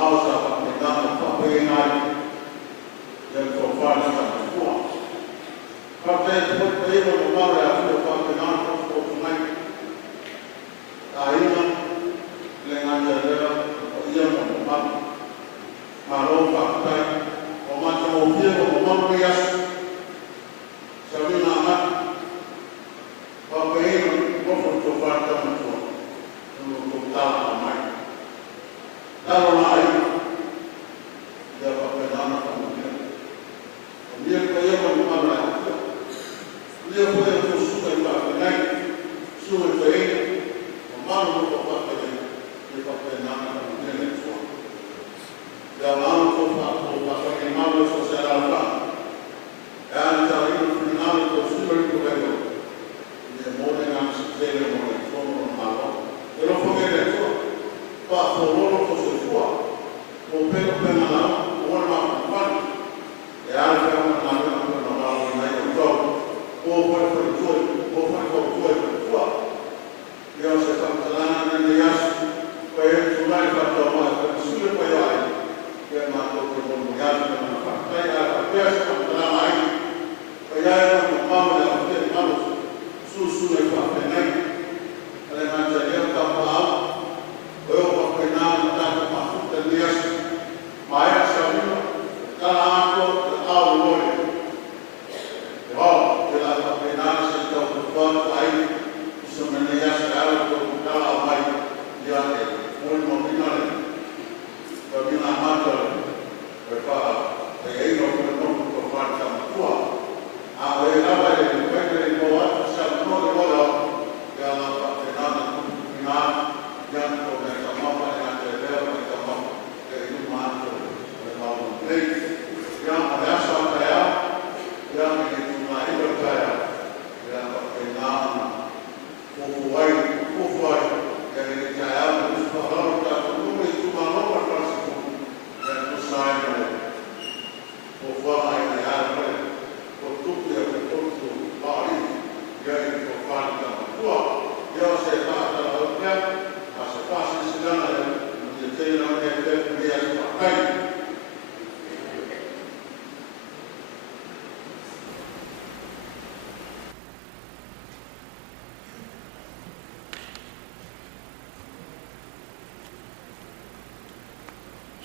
Aulava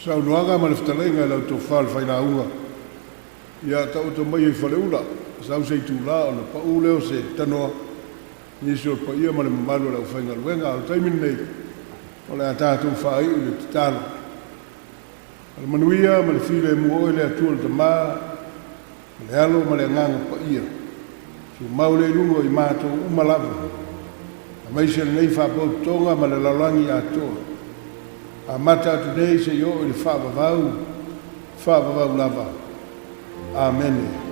Saunoaga ma le ftalenga lau tō whāle whainaunga. Ia tau tō mai e whaleula. Sau sei tūlā o na pau leo se tanoa. Nisi o pa ia ma le mamalu lau whainga luenga. Au taimin nei. O le a tātou whaai u le titana. Ale manuia ma le while mua oe le atua le tamā. Ma le alo ma le nganga pa ia. Su maule lungo i mātou umalawa. A mai se le nei whapau tonga ma le lalangi a toa. A mata today se yo il whaavavau lava. Amen.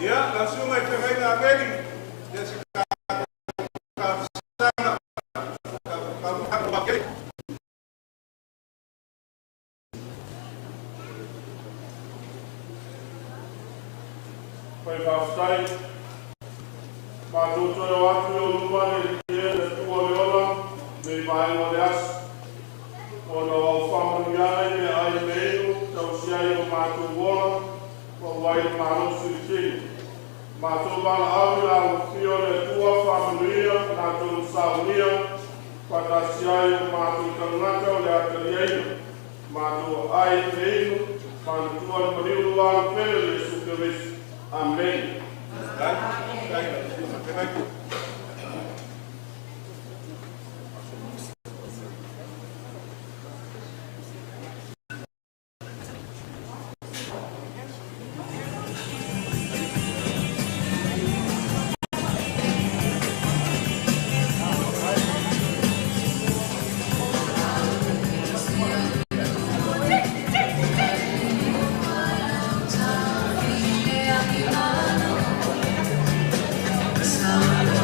Ya, langsung aja main lagi. Ya sekarang sana kamu pakai. Pai whawhai, mātou toi o atu o lumane kia le tua leola, me vai o le as. O na wau whamaniai me ai meinu, tau siai o mātou wola, o wai mātou sirikini. Mātou wala au la o fio le tua whamanuia, mātou saunia, patasiai o mātou tangata o le atariaina. Mātou ai meinu, mātua mariu wala pere le sukawesi. Amen. Samuelu.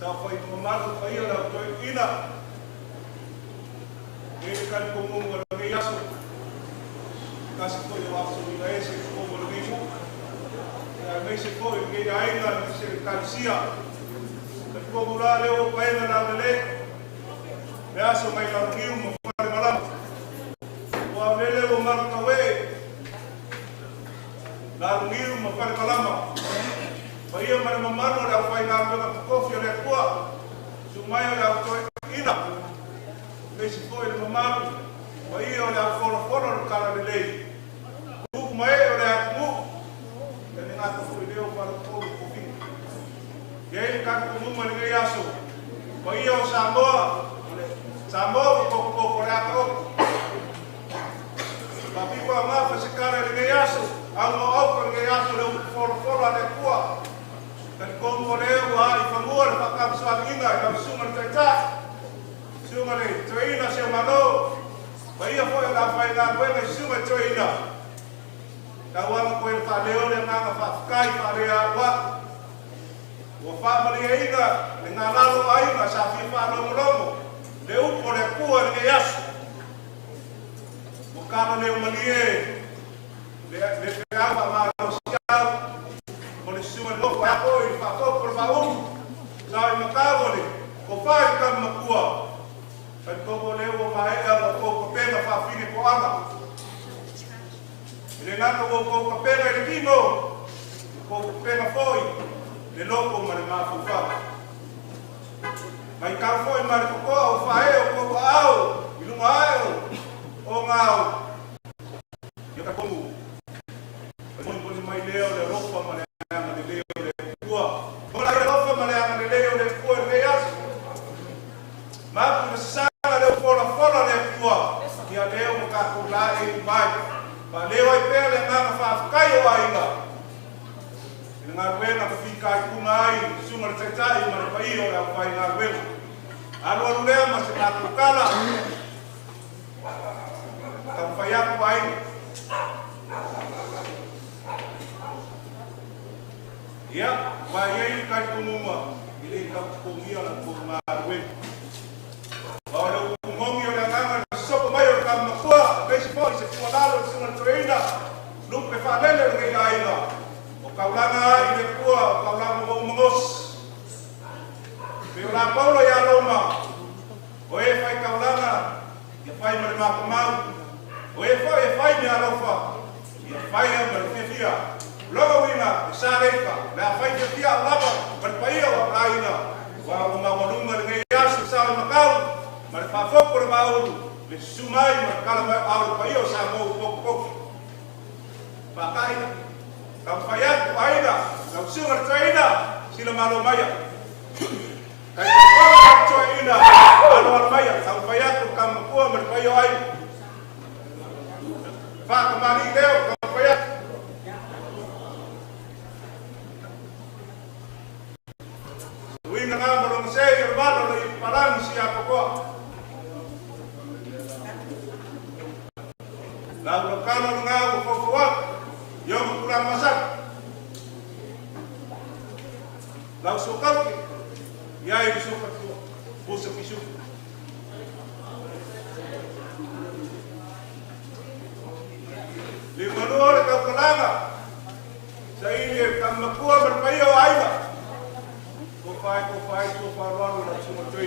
Saofa'i Thematic la toi ina. E kan ko mo la ngi yaso. Kasi ko yo aso ni ga ese ko mo ngi mo. Ya me se ko ngi Aiga se kansia. Ko mo la leo pa ina la le. Me aso mai la ngi mo fa mala. Wa lele o mar ka we. La ngi mo fa mala. Ia mana mamano la fai na mena kofi le kwa sumaya la to ina mesi foi le mamano wa ia la fora kala le lei ku mai la ku ni ngata foi leo para ko kofi ye kan ku mo ni yaso wa ia Samoa ko la ko papi ko ma fa se kala le yaso au ko le yaso le fora le kwa dan como leo ai famor pa kam swagina kam sungal tata sungal toina se malo vai foi la faina buena sungal toina kawan ko el leo le nga fa kai pa le wa fa mali ainda le nga lalo ai na sa fi fa lo lomo le u ko le ku le yas mo kana le mali le aba ma social Sai makawole, ko fai kam makua. Kan ko mo leo maea ko pena fa fine ko ama. Ile ngaka ko pena ile kino. Ko pena foi. Le loko mare mafufa. Mai ka foi mare ko o fae o ko au. Ilu mai o ngau. Yo ka komu. Ko mai leo le ropa mare ngana le leo le tua. Ko la ropa mare ngana le leo le tua le yas. Ma ku sa le fora le tua. Ki a leo ka ko la e mai. Pa leo ai pele ngana fa kai o ainga. Ngā wena ka whika i kunga ai, sunga le taitai, ma le pai o le awhai ngā wena. Alo alu lea ma se ngā tukala. Ka whai aku ai. Ia, wai ei kai kunuma, i le ka kukungia na kunga wena. Wa le ukungongi o le nganga na sopo mai o le kamakua, besi po i se kualalo sunga le tureina, lupe whanele o le ngā kaulanga i le kua, kaulanga o mangos. Peo la paulo ya loma. O e fai kaulanga, ia fai mare makamau. O e fai me alofa. Ia fai a mare fefia. Loga wina, e sa leika. Lea fai fefia Aulava, mare paia wa aina. Wa o mawanunga le ngai asu sa le makau. Mare whafoko le mauru. Le sumai mare kala mai auru paia o sa mou poko. Pakaina. Kau fayat ku aina, kau sungar traina, sila malo maya. Kau kau traina, malo maya. Kau fayat ku kamu kuah berpayo aina. Pak kemari leo, kau fayat. Win na nga belum saya berbalo dari palang siapa kau. Lalu kalau ngau kau yang kurang masak, lau sukar, ya ini sukar tu, busuk isu. Lima dua kau kelanga, saya ini kamu kuah berpayo Aiga, kufai, sufar lalu dan semua cuy.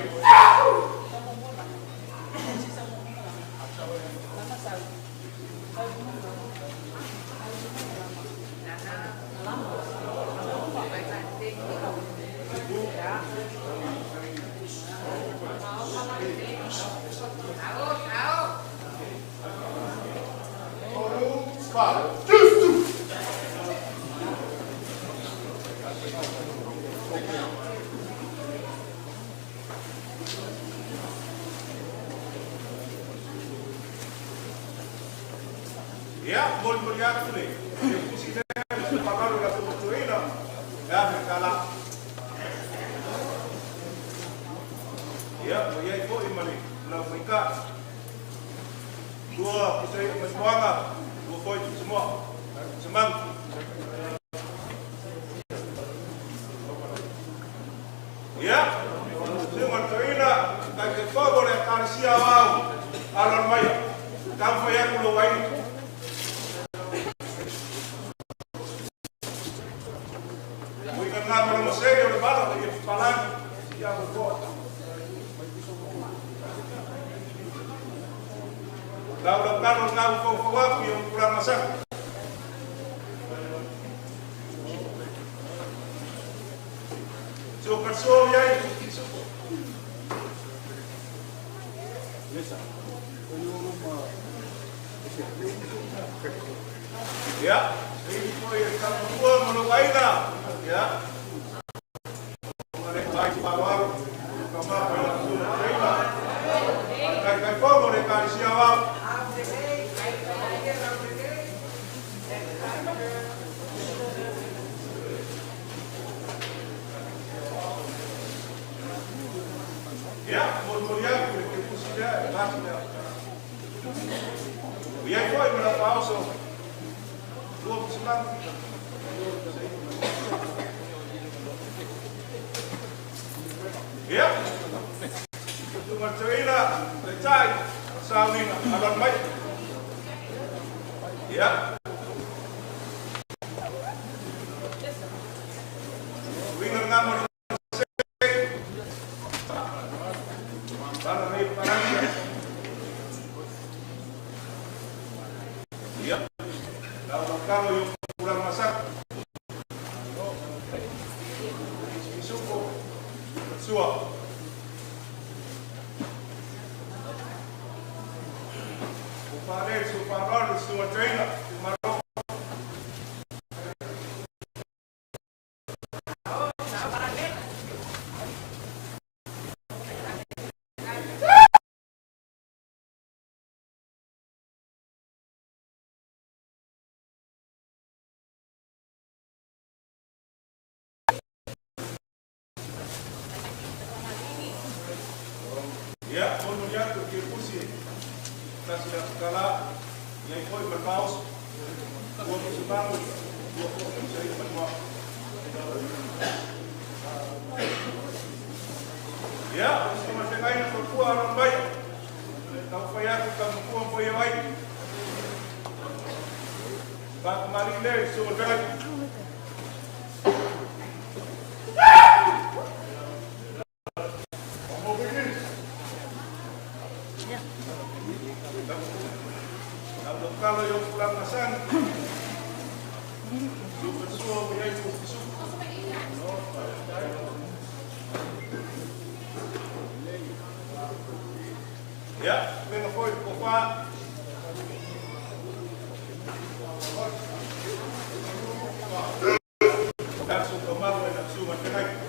Ya, boleh lihat tu ni. Kursi dia, pakai orang tu cuci lah. Ya, berkala. Ya, boleh ikut imani. Nak mereka dua kita menjuangkan, dua poin semua, semang. Ya, semua cuci lah. Kita kau boleh kasih awal, alam maya. Kamu yang belum baik. Kalau kau yang kurang masak. So kerso ya itu. Ya, ini poin kamu dua meluainya. Ya. Mereka itu awal, kamu langsung terima. Kai kau boleh kasih awal. Ya, boleh kursi dia, Ya, foi para pausa. Dua semang. Ya. Cuma cerita, lecai, sawi, alam baik. Ya. Winner nama tua. O pare su parole su treina, maro. Ya, quando já que pusi, tá se escala, e aí foi para paus, o outro se parou, o outro se saiu para mal. Ya, semua tengah ini berkuah orang baik. Tahu payah kita berkuah payah baik. Bak kembali dari semua baik. Kalau yang pulang masan, super semua punya itu besuk. Ya, venga foi copa. Dah suka malu dan suka kenai.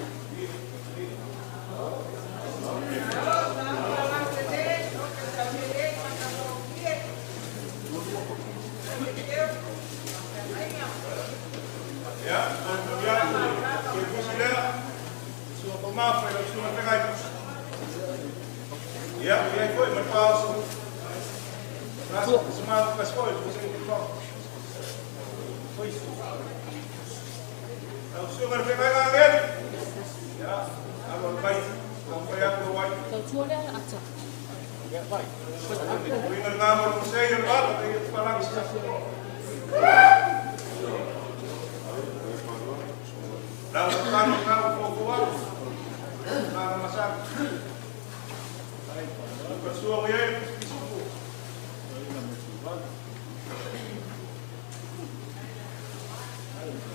Ya, e aí foi, mas falso. Semana com as coisas, você não fala. Foi isso. O senhor vai pegar a dele. Ya, agora vai. Acompanhar com o white. Vai. O Inga Gama não sei, eu falo, eu te falar isso. Dá um carro, pouco alto. Dá uma massagem. Pessoa mulher,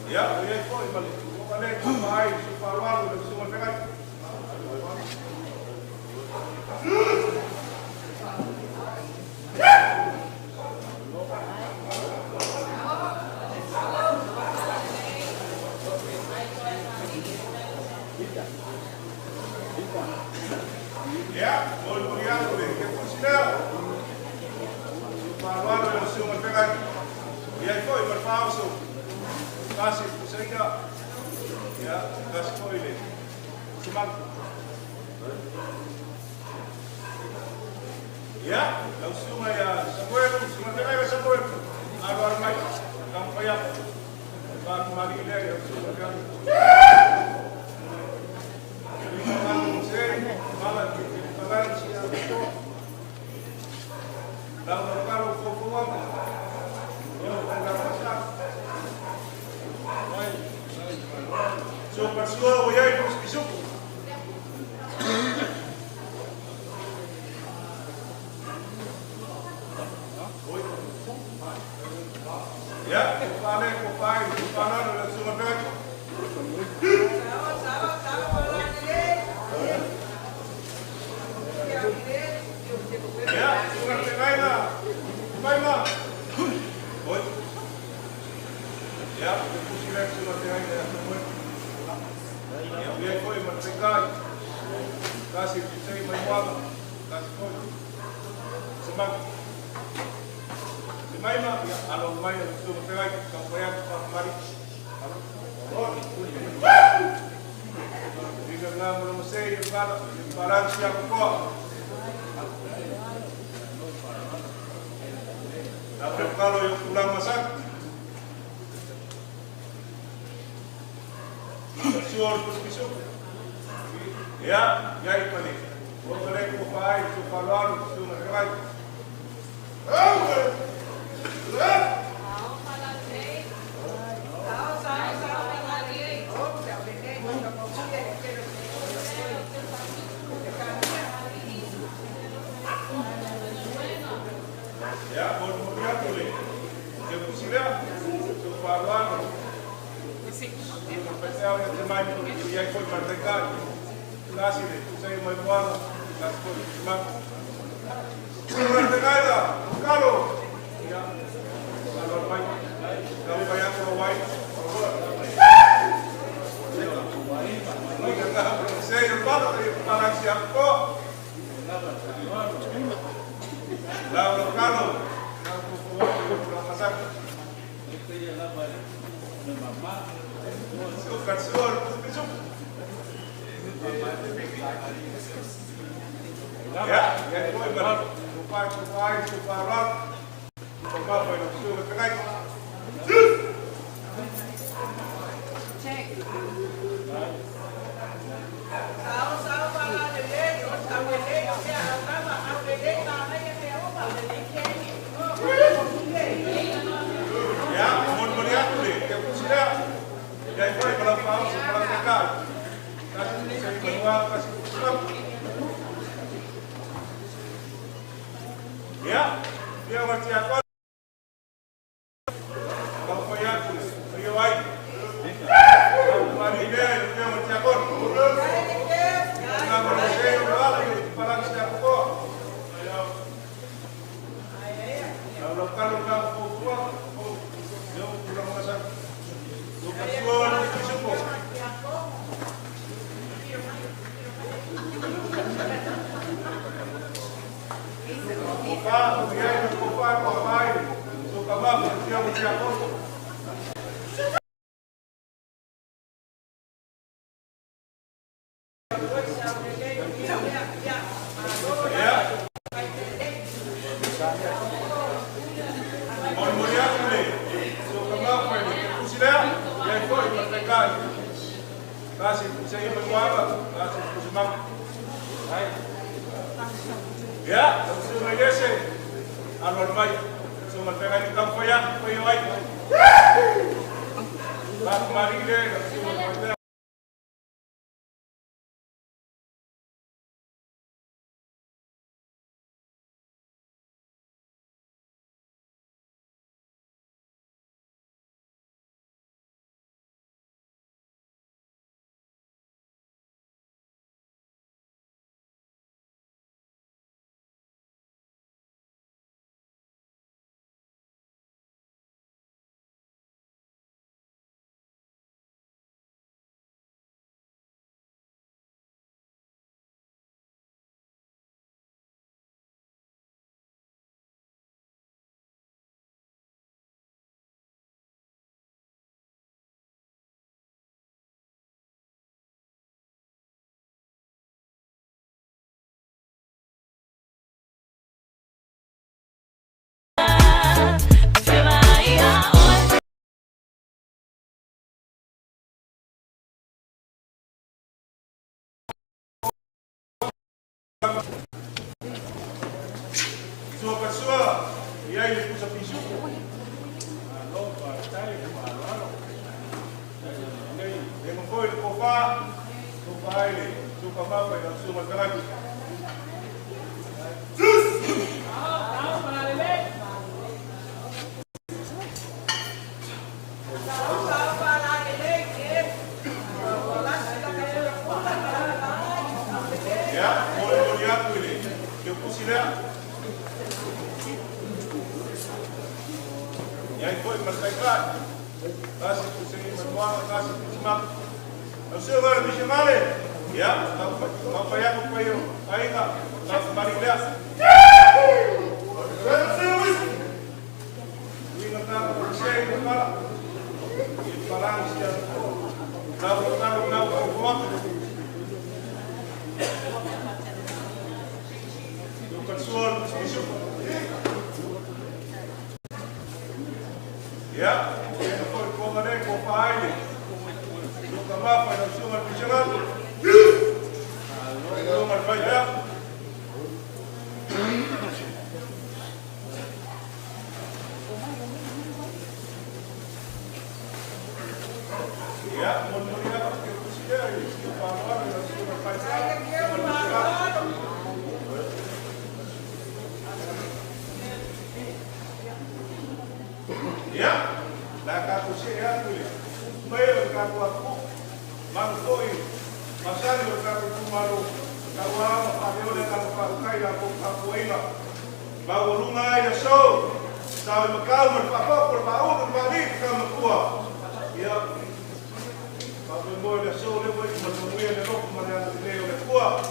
ya, mulher foi, falei, pai, se falou, eu preciso pegar. Ya, mau lihat boleh, kita sudah. Falou, eu preciso pegar. E aí foi, mas falso. Kasih, saya enggak. Ya, kasih foi ini. Cuma. Ya, kalau semua ya, Samuelu, semua pegang Samuelu. Agora mais, campanha. Bak mari ini ya, semua pegang. So persua o yai pros bisuku. Ya, kepala kopai, kepala dan semua bag. Ya, sudah terbaik lah. Terbaik lah. Oi. Ya, sudah terbaik lah. E aí foi, mas pegar, kasih saya menjual, kasih foi, sebab, semai mah, ya, kalau main itu pegang, kampungan kembali, jika nggak belum saya, barang siap kok, tapi kalau yang pulang masak. Suor puspisuk. Ya, ya ipani. Boleh ko pai, tu paluan, tu nakai. Ya, boleh lihat boleh. Dia pusira, tu paluan. Pessoal, eu também ia foi para cá. Kasi de, saya mai buana, kasi ko mak. Surat Aiga, kalau ya, kalau baik, kami bayar provide. Saya lupa para siapa. Lalu kalau masak, suka suar, besok. Ya, yang itu benar. Lupa rat. Lupa pada suara kenai. Ya, dia ngerti apa? Kalau kaya aku, dia baik. Mari dia ngerti apa? Jangan berusaha berlalu, parang siapa kok? Kalau kamu kuat, dia kurang masak. Lupa suar, cukup. Ya, langsung aja sih. Anwar mai, cuma pengen kita foya, foya baik. Lah kemarin deh, langsung sua pessoa e aí ele puxa piso. Ele não foi cofá, cofá ele, suka mapa e sua caralho. E aí foi, mas vai claro, conseguimos manual, o seu agora me chamarem, já, não apanhar com o pai, ainda, não marilhar. E não estava por cheio, não fala. E falamos, não, voto. Do cantor, bicho. Ya, ini pun komande kopai ni. Suka mapa dan sumber bicara. Sumber banyak. Ya, mungkin apa yang kita ini pahlawan dan sumber banyak. Ya, lah kaku saya tulis. Baik kaku aku, mangkoi. Masali o kaku kumaru, kawa pakeo le kaku pakai la kaku Aiga. Bawa lunga ai so, tahu makau merpapa berbau berbagi kamu kuah. Ya, bawa boleh so le boleh menemui le rok mana le le kuah.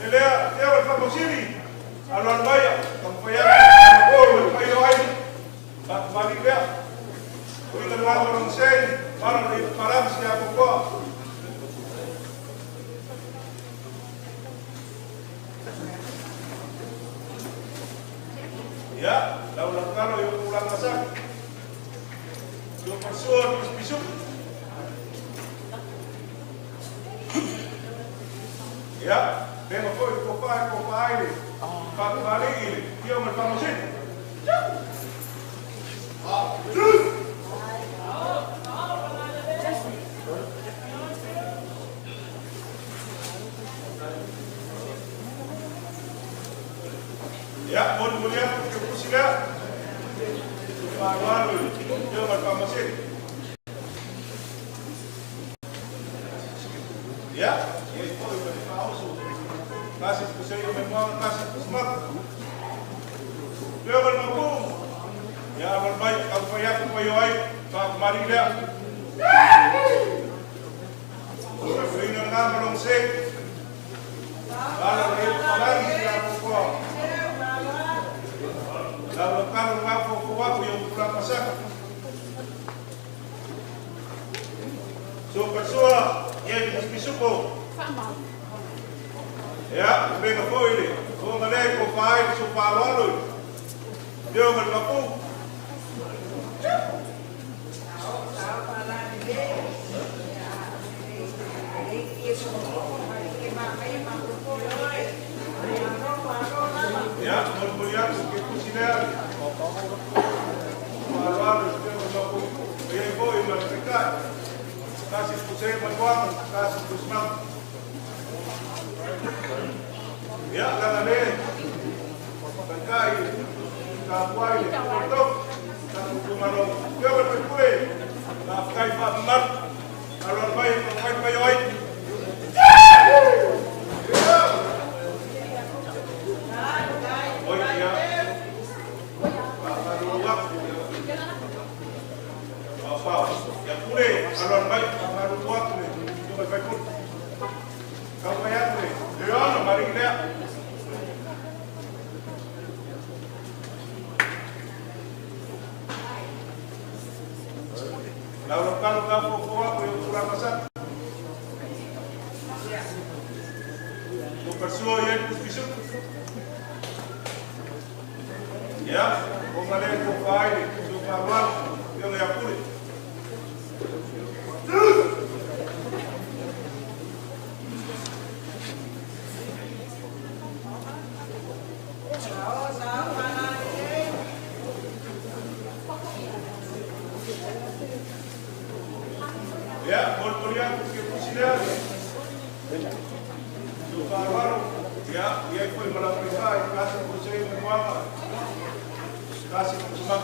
Melea dia berpapu sini, alon bayar, kamu bayar, kamu bayar ai. Bak balik dia, kau ini orang sen, orang di parang siapa kuah. Ya, lalu kalau yang pulang masak, yang persuan bisuk. Ya, tengok kopai ini, pak balik ini, dia berpamusin. Ya, mohon mulia. Sila, Samuelu, dia berpamusin. Ya, itu berpamusu. Kasih saya memang kasih semak. Dia berpamu. Ya, berbaik apa yang kuayai, tak mari dia. Ini dengan melungsik. Kalau dia lagi dia pukul. Lalu kalau ngaku yang pulang masak, so persua yang disuko, ya, mereka kau ini, kau malai kau faham supaya lalu, dia berlaku. Ya, kemudian begitu sila, lalu dia berlaku. Dia boleh mereka kasih pusat berbuat, kasih pusat. Ya, kalau ni, berkai, kapuai, bertuk, kamu kumaru, dia berpulih, kapuai pamer, kalau baik, kapuai bayoi. Alon baik, baru buat ni, cuma baik pun. Kau bayar ni, dia orang mari dia. Lalu kalau kau bawa kurang masak, tu persua yang bisuk. Ya, kau malai kau faham, tu kawan yang yang kulit. Ya, kemudian kita sila, Samuelu, ya, dia pun melakukan kasih pusat berbuat, kasih pusat.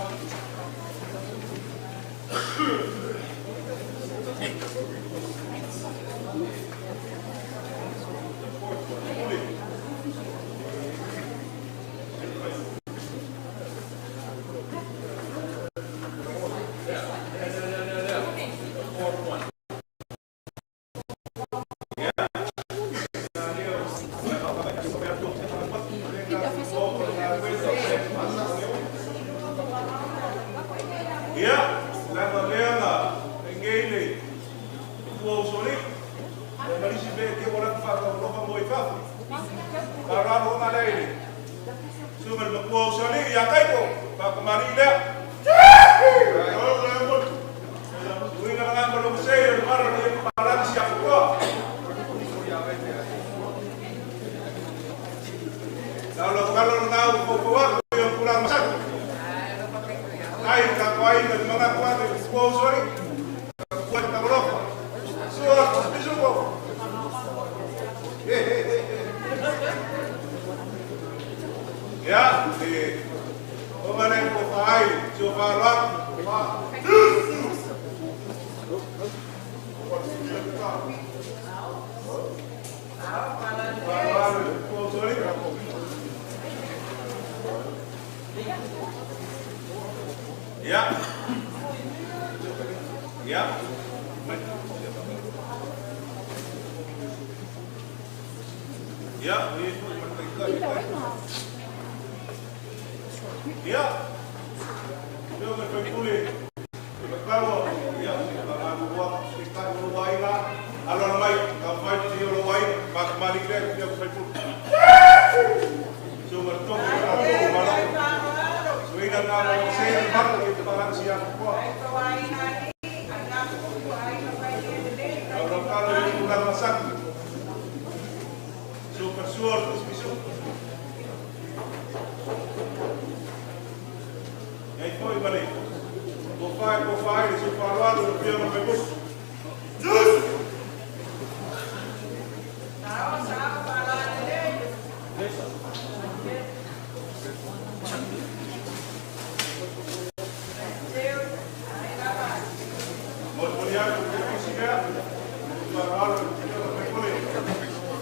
Ya, Pemanen Saofa'i, Saofa'i. Ya, ini ya. Yo me fui puli. Kalau ya, kalau buat kita dulu Aiga, alor mai, kampanye di dulu Aiga, pas balik dia dia fui puli. Cuma tu malam. Sudah kalau saya baru itu barang siap kuat. Kalau itu bukan masak. Super suor terus besok. E aí foi, Maria. Vou fazer, se falar, eu quero me pôr.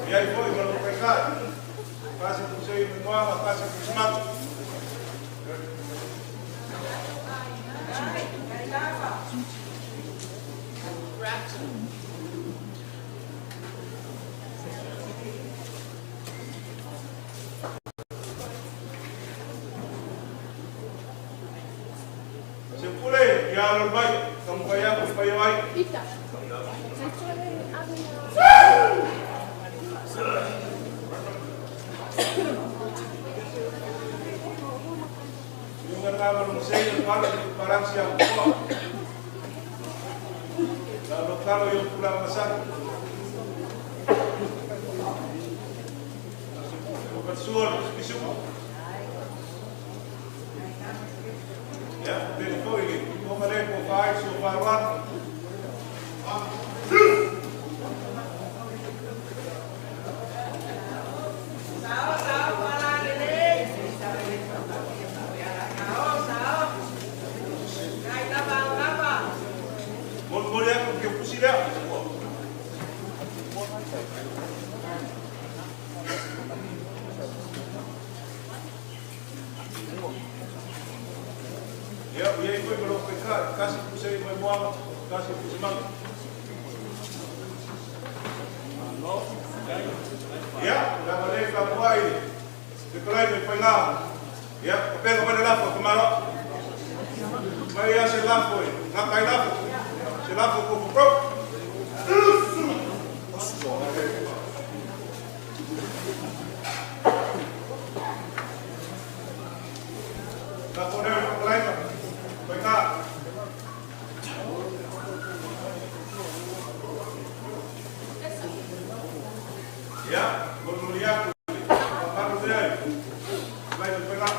E aí foi, mas não pegar. Casa com você e memória, casa com os matos. Se pulei, ya lo vai, kamu kaya ai. Kalau saya barang siap kuat, kalau yang pulang masak, bersuara besok, ya, dari kau ini, kau mereka kau faham, Saofa'i. Ya, ia ikut belum pekat, kasih pusing membuang, kasih pusing. Ya, dah boleh kapuai. Setelah itu pengal. Ya, tapi kepada lapo kemarok. Mari ya selapo, ngakai lapo. Selapo kukuprok. Lapo dia lain. Pekat. Ya, bermulia. Baru dia. Lain pekat.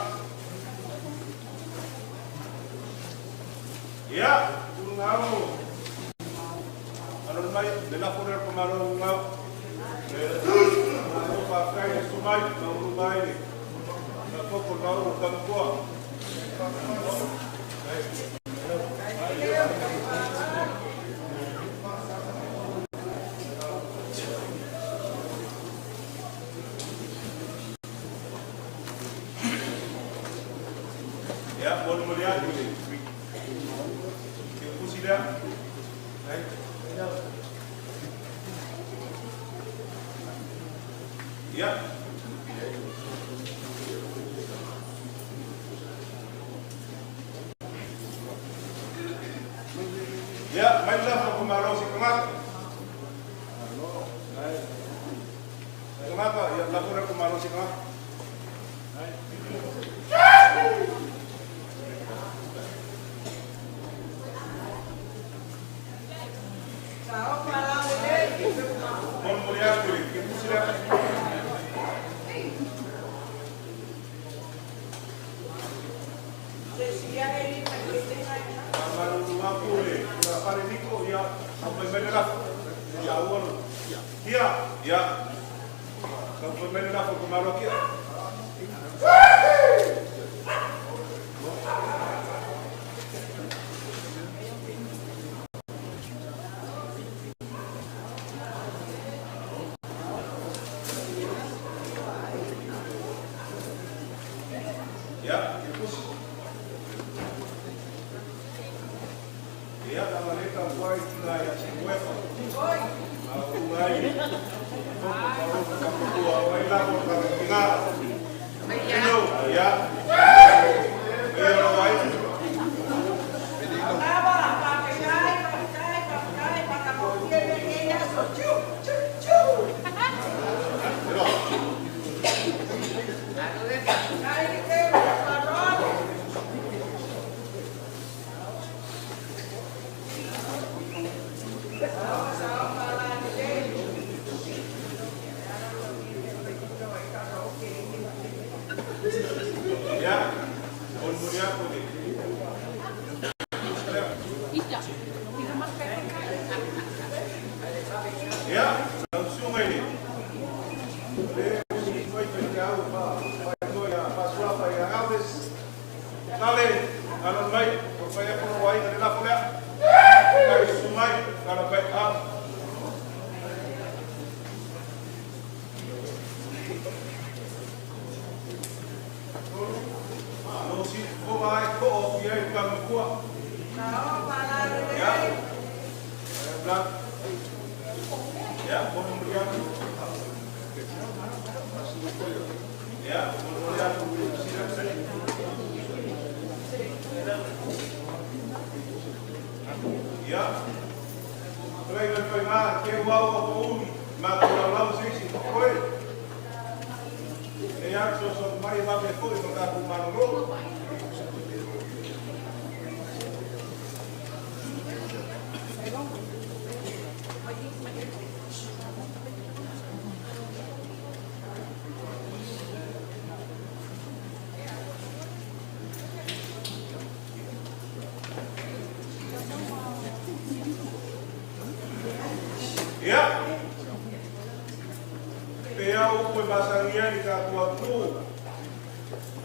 Ya, tunggu. Kalau mai, bela poder pemarau mau. Mau pakai sumai, mau rumah ini. Kalau kau tahu kamu kuat. Ya, boleh melihat ini. Kursi dia. Ya. Ya, mainlah kemarau si kemat. Kenapa? Ya, laporan kemarau si kemat. Ya, ya, la maleta guay, la Ya, langsung ini. Foi jauh, Pak. Foi ya, Pak Saofa'i ya Alves. Kali, kalau baik, supaya perwai dari lapor ya. Kali sumai, kalau baik up. Kalau si perwai kok dia bukan kuat. Ya, belak. Ya, kemudian. Ya, kemudian. Ya, mereka pengen kewau apapun, maka Aulava sih koi. Ya, sosok mai babe koi berkata manuro. Ya, peau foi basaria di katua tu.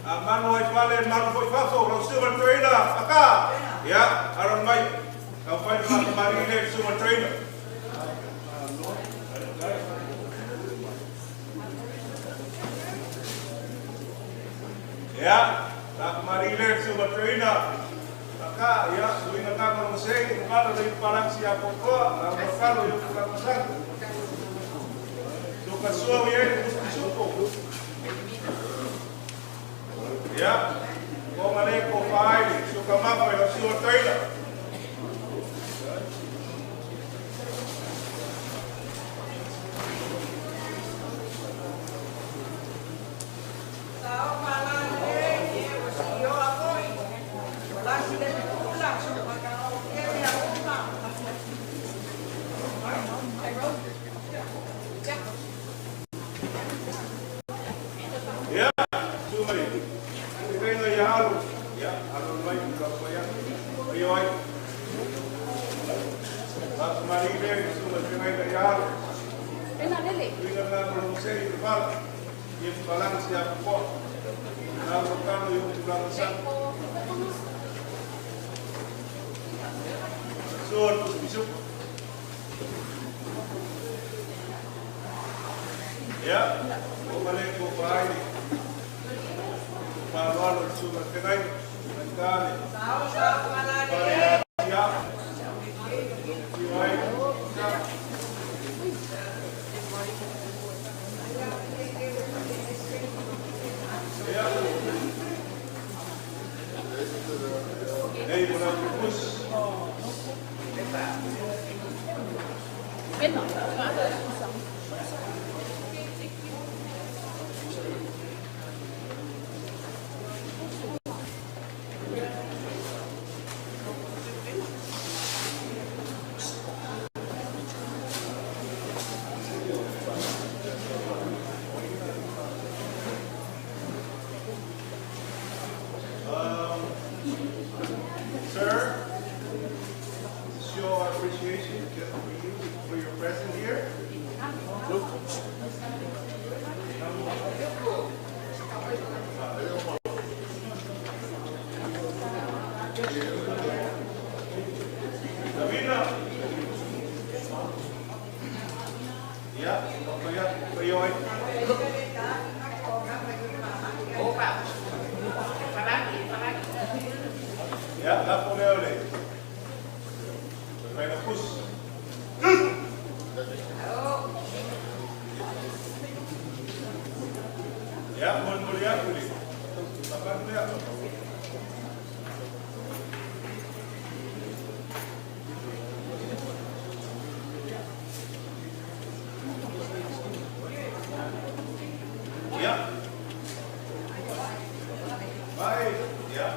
Amano ai pale mano foi fafo, lo silver trainer, aka. Ya, aron mai. Kau pai ma mari le silver trainer. Ya, tak mari le silver trainer. Aka, ya, suwi na ka mo sei, para de parang siya ko ko, ang makalo yung kulasan. Pessoa e suco. Ya, como ale Saofa'i, suka mapa ila sua taila. Ya, cuma ini. Kita ya halu, ya halu mai berapa ya? Rioi. Pas mari ini cuma kita ya halu. Enak dele. Kita nak berusaha di bawah. Yang balang siapa kok? Kalau kamu yang pulang sang. Suar terus bisuk. Ya, kembali ke Saofa'i. Parualo cuma kenai, kali. Ya. Hey, mulai fokus. Enak. Sir, show our appreciation for you for your presence here. Davina. Ya, Rioi. Ya, la pone ole. Vai na pus. Ya, mulia boleh. Apa mulia? Ya. Baik, ya.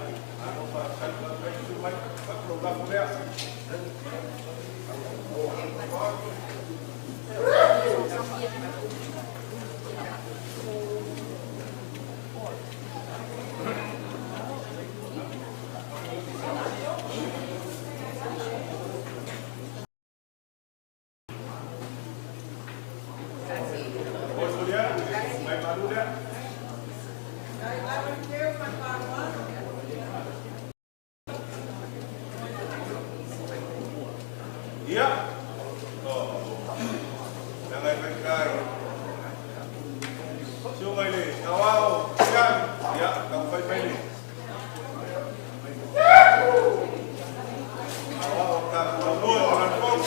Ya. Jangan berkai. Sungai ni, kawau, ikan, ya, sampai ini. Kawau, tak berbuat orang pun.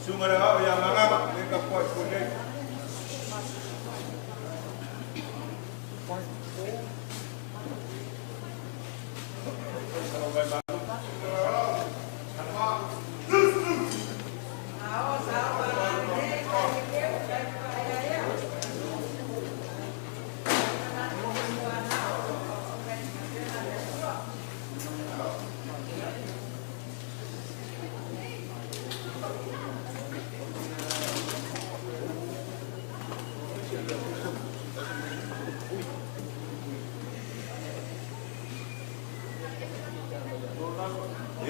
Samuelu yang mangap mereka buat kuning.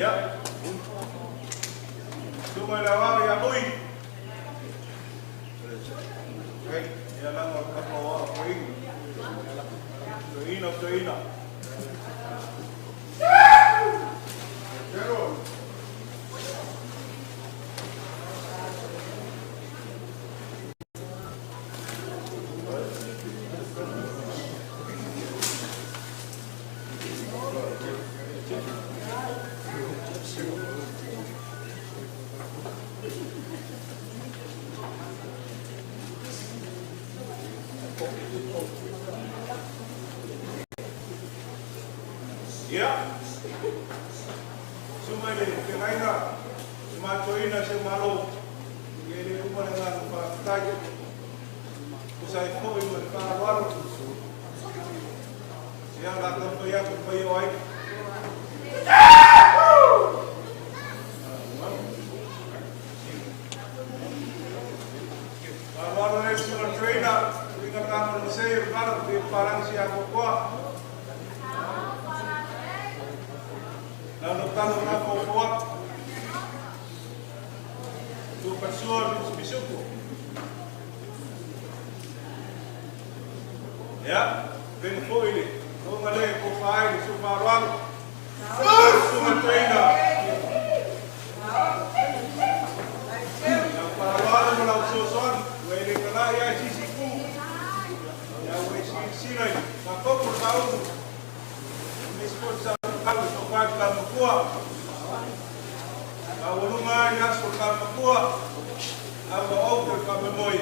Ya. Samuelu yang ui. Oke, ya lang magkapawa ko ing. Tuina. Pero ya, Samuelu yang Aiga, Samuelu Samuelu, ini rumah dengan Pak Tajuk, usai koi berkawan, yang datang bayar bayar. Kawan orang semua trainer, kita kan mesti berada di parang siapa kuat. Lalu kalau nak buat tu persoal bisupku, ya, bentuk ini, kau ngalih kau file suparuan, semua trainer, yang paruan malam susun, wali kena ya sisiku, ya wali sini, makau bertahu, mispun kalau sokat kamu kuat, kalau rumah yang sokat kamu kuat, apa auto kamu moi,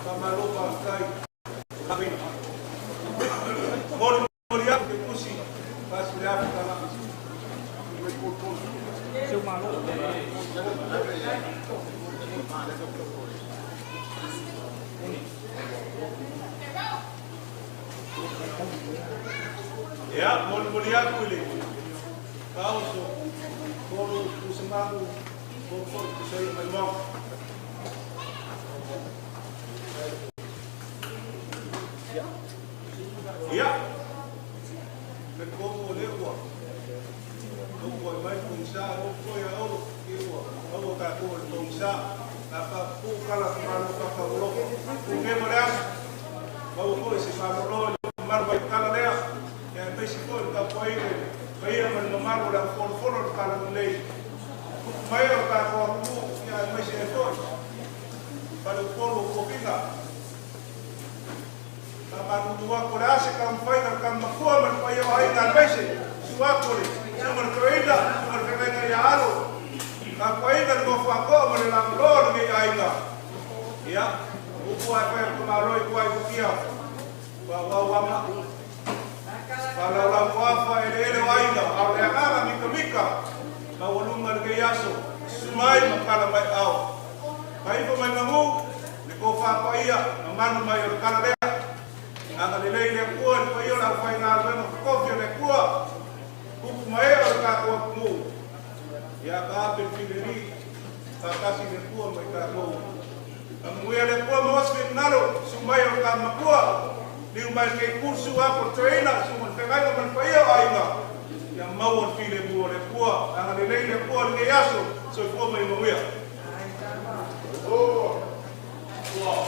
kamu lupa kai, kami. Mau lihat diskusi, pas lihat kalau ya, mau lihat boleh. Kau so, kalau semanggu, kalau saya memang. Ya, berkomu lewa. Lewa mai pungsa, lewa ya lewa, lewa tak kau pungsa. Apa pukala kemana kau lewa? Punge beras, kau kau si Samuelu marbai kala dia. Yang besok kau kau ini. Bayar menomar orang follow kalau mulai, bayar tak orang tu yang masih itu, pada follow kopi tak, kalau dua kurasi kamu bayar kamu kuat bayar hari tak masih, suap boleh, cuma kerja, cuma kerja yang halu, whako mo le lang lo ngi Aiga. Ia, upu ai pe ko maroi ko ai kia. Wa ma. Kalau la wafa ele Aiga, au le ngara mika. Ma wolunga ngi yaso. Sumai makala mai au. Mai ko mai ngamu, le ko fa pa ia, manu mai o kala le. Anga le le ko ko ia la fa ina le ko fi le ko. Upu mai o ka ko mu. Ya ka pe fileri ka kasi le ko mai ka ko amuya le ko mo spe nalo sumai o ka makua ni mai ke kursu a ko trainer sumo te ngai man pa ia Aiga ya mau o file mo le ko anga le ko le yaso so ko mai mo ia oh wow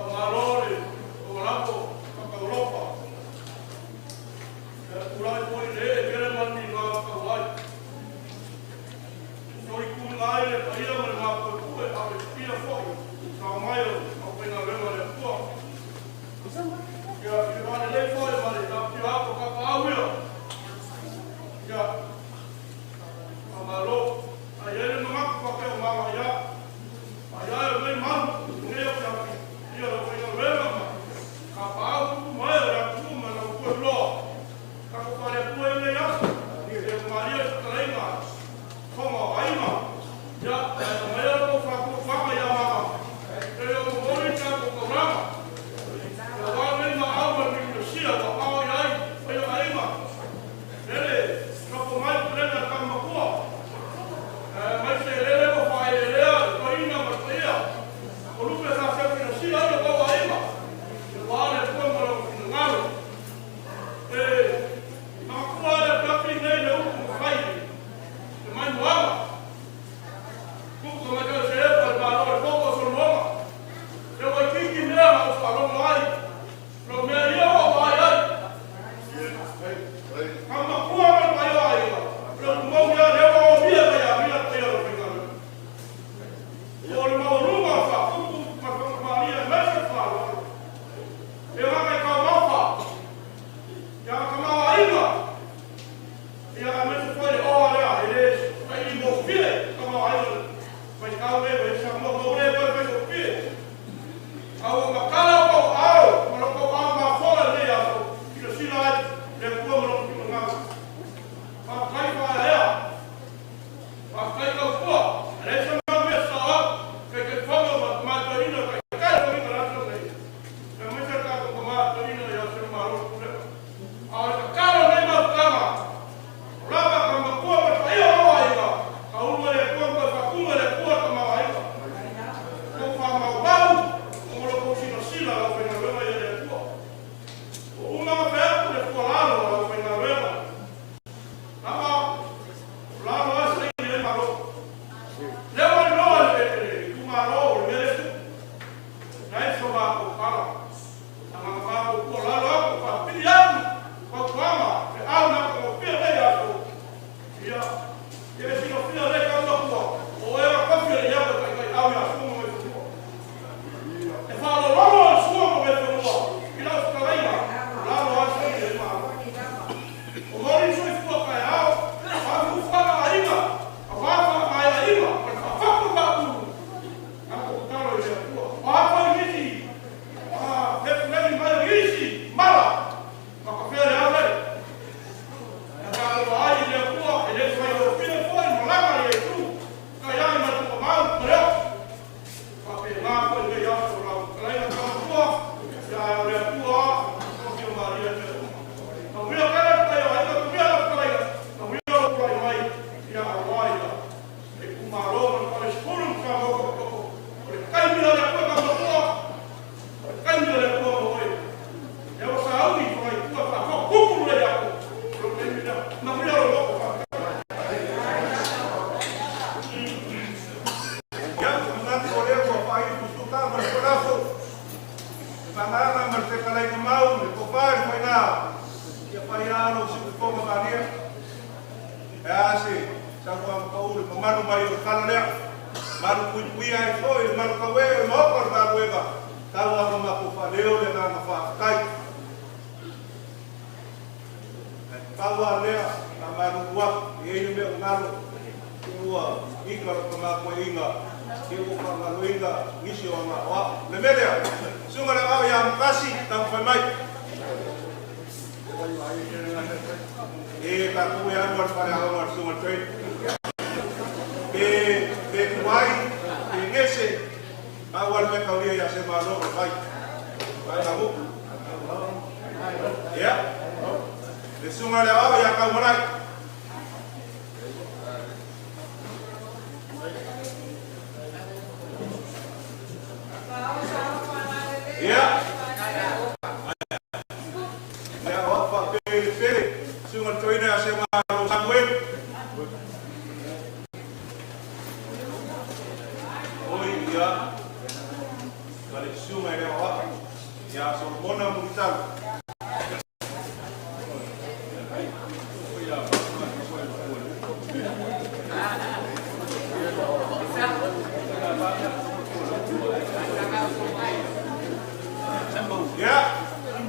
amarore o lapo ka Europa ya ulai ko le kere man ni ma ka wai noi ku lai le pa ia ma ko ku e a pia fo ka mai o pe na le le ko ya i le fo ma le ka pia ko ka pa u ya amalo ai le ma ko ka ma ya ai le ma ne o ka ia lo pe na le ma ka pa u mai ya ku ma na ku lo ka ko pa le ku le ya ni le Maria Traina como Aiga ya mai ko fa ma ya ma ele o mori ka ko programa ya va le na alma ni sia wa au ya Aiga ele ka ko mai prena ka ma ko mai se ele ko fa ele ko ina ma tia o lu pe sa se ni sia ya ko Aiga va le ko mo no ngalo ma ko le ka pi ne le u fai mai moa kuko mai ka se pa pa no poco so moa eu vai que me o falou mai no me ia o vai ai kama kuwa mai ai pro mo ya le o via vai a te o fica o le mau runga fa kuku ma ia mai fa eu vai ka ma fa ya kama Aiga ya me foi o olha ele aí mo file kama Aiga mas cá o ele já mo le vai o file au makala ko au ko au ma fora le ya que se lá le ko mo no nga pa kai pa ya pa kai ka ko ele se ma me sa que fogo ma torino ka kai ko ni la so le me se ka ko ma torino ya se ma ro ahora caro ne ma kama raba kama ko pa ia o Aiga au le ko pa ku le ko kama Aiga ko fa ma bau ko lo ko sino sila o pe na rema ya le ko o ma fa le ko la o pe na rema ama la no es le ma lo le wa no le ku ma lo le le dai so ba ko para ama ba ko la lo ko pa pi ya ko ama au na ko pi le ya ko ya que si no fino le ka no ko o era ko pi le ya ko kai au ya su mo ko e fa lo lo su mo me ko ila su ka ina la lo a su le ma o mo ri su fu ka ya a fu fa ka Aiga a fa mai Aiga fa ko ba ku a ko ka lo ya ko a fa ni ti a pe pe ni ma ri si mala ma ko fe le a le kalau ai dia kuat, dia sai do fil foi, malama dia tu. Kaya ma tu mau preo. Tapi ma ko dia ya so la, kaya ka kuat, ya dia kuat, ko dia Maria tu. Kau dia kaya kaya ai ka dia la kaya. Kau dia la kaya mai, ya Aiga. E ku malo ma ko skulu ka mo ko. Kai mi la ko ka mo ko. Kai mi la ko mo ko. Ya o Saofa'i foi ku pa ko ku le ya ko. Ma voglio lo fa. Ya, mengat oleh ko pa i pustuka ma ko la so pangana ma te kala i mau ko pa i na ya pa ya no si ko ma ba ni ya si sa ko am ko u ko ma no mai o kala le ma no ku ai foi ma ko we mo ko ba weba ka wa ma ko fa leo le na fa kai kawa lea na maru wa e me ngalo Ua, inga ko nga ko inga. Kiko ka nga inga, ngisi o nga wa. Le melea, sunga le au ya mkasi, tang whaimai. E ka kuwe anuar pare aungar sunga tui. E kuai, e ngese, awal me kaulia ya se malo, vai. Vai kamu. Ya. Le sunga le au ya kaumarai. Ya. Ya, apa pele sunga tui na se malo Samuelu. Oi ya. Kali sunga le au ya so bona mutal. Ya,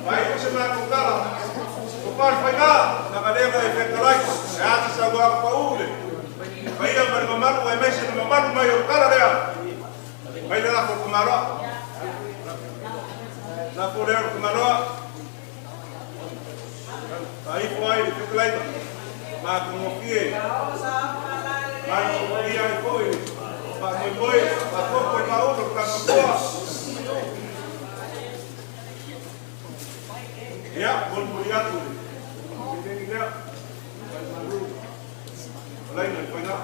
baik sebenarnya kutala. Kupan faiga, nakalega efektalai. Ya, sisagwa paule. Baik yang bermamaru, emesin mamaru mayor kala dia. Baik dah aku kemaro. Nak kuliah kemaro. Baik kuai efektalai. Mak mungkin. Mak mungkin koi. Pak koi, pak koi mau berkat semua. Ya, bon muriat tu. Ini dia. Lain lagi banyak.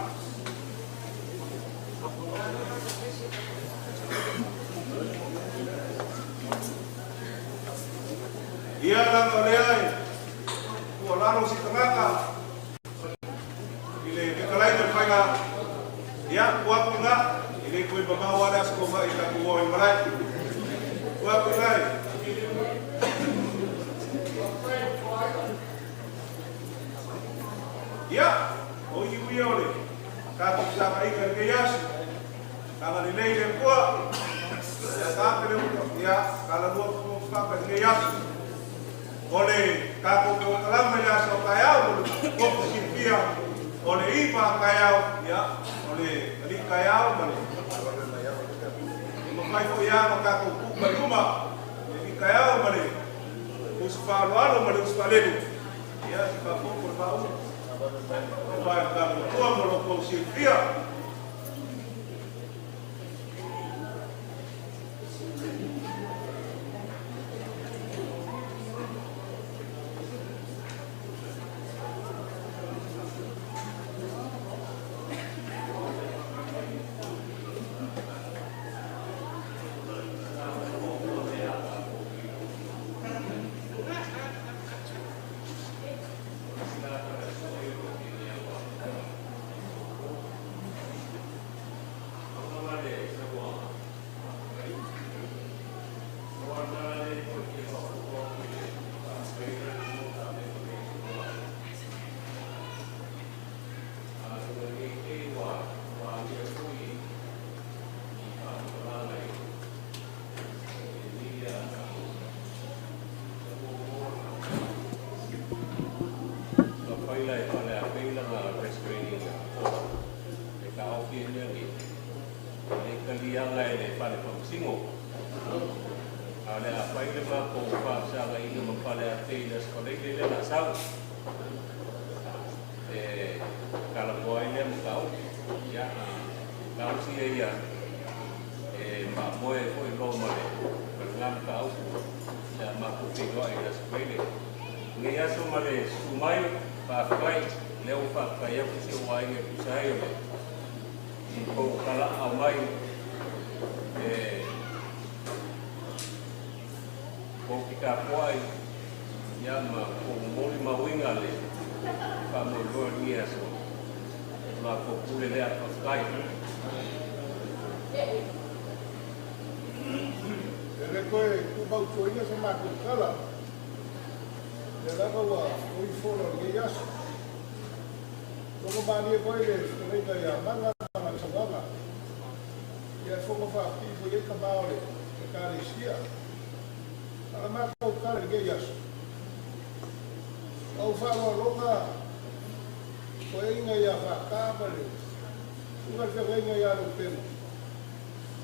Ia lang oleh. Kualano si tengah. Ile kita lain lagi banyak. Ya, kuat enggak? Ile kui bawa ada sekolah ikan kuah yang berat. Kuat enggak? Ya, oh iya oleh. Kata Saofa'i kan kayas. Kalau nilai yang kuat, ya tak perlu. Ya, kalau dua kuat kan kayas. Oleh kata kelam meja Saofa'i, fokus dia. Oleh ipa kayau, ya, oleh tadi kayau mana? Makai ko ya maka ko rumah. Jadi kayau mana? Uspa luar mana uspa lelu. Ya, kita fokus tahu. Vai dar o como lo conseguia. Tunga te renga ya lo temo.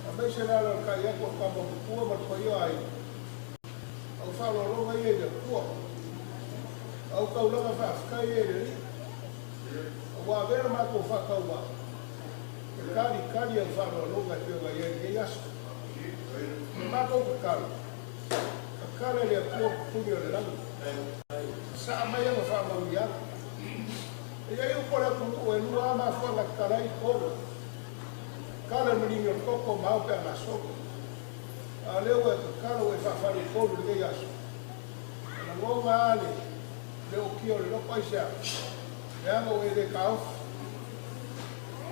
A me se la lo kai ko ka mo ku ma ko yo ai. Au fa lo lo ngai e ku. Au ka lo fa kai e ni. Wa ver ma ko fa ka wa. Kari kari au fa lo ngai te wa ye ye yas. Ma ko ka kara le ku punyo le lang. Sa ma ya fa ma ya. E aí o cora com o elu ama fora carai coro. Cara menino coco mau pe na soco. Ale o cara o fa fa coro de yaso. Na ngoma ale le o kio le no paisa. Le amo e de cao.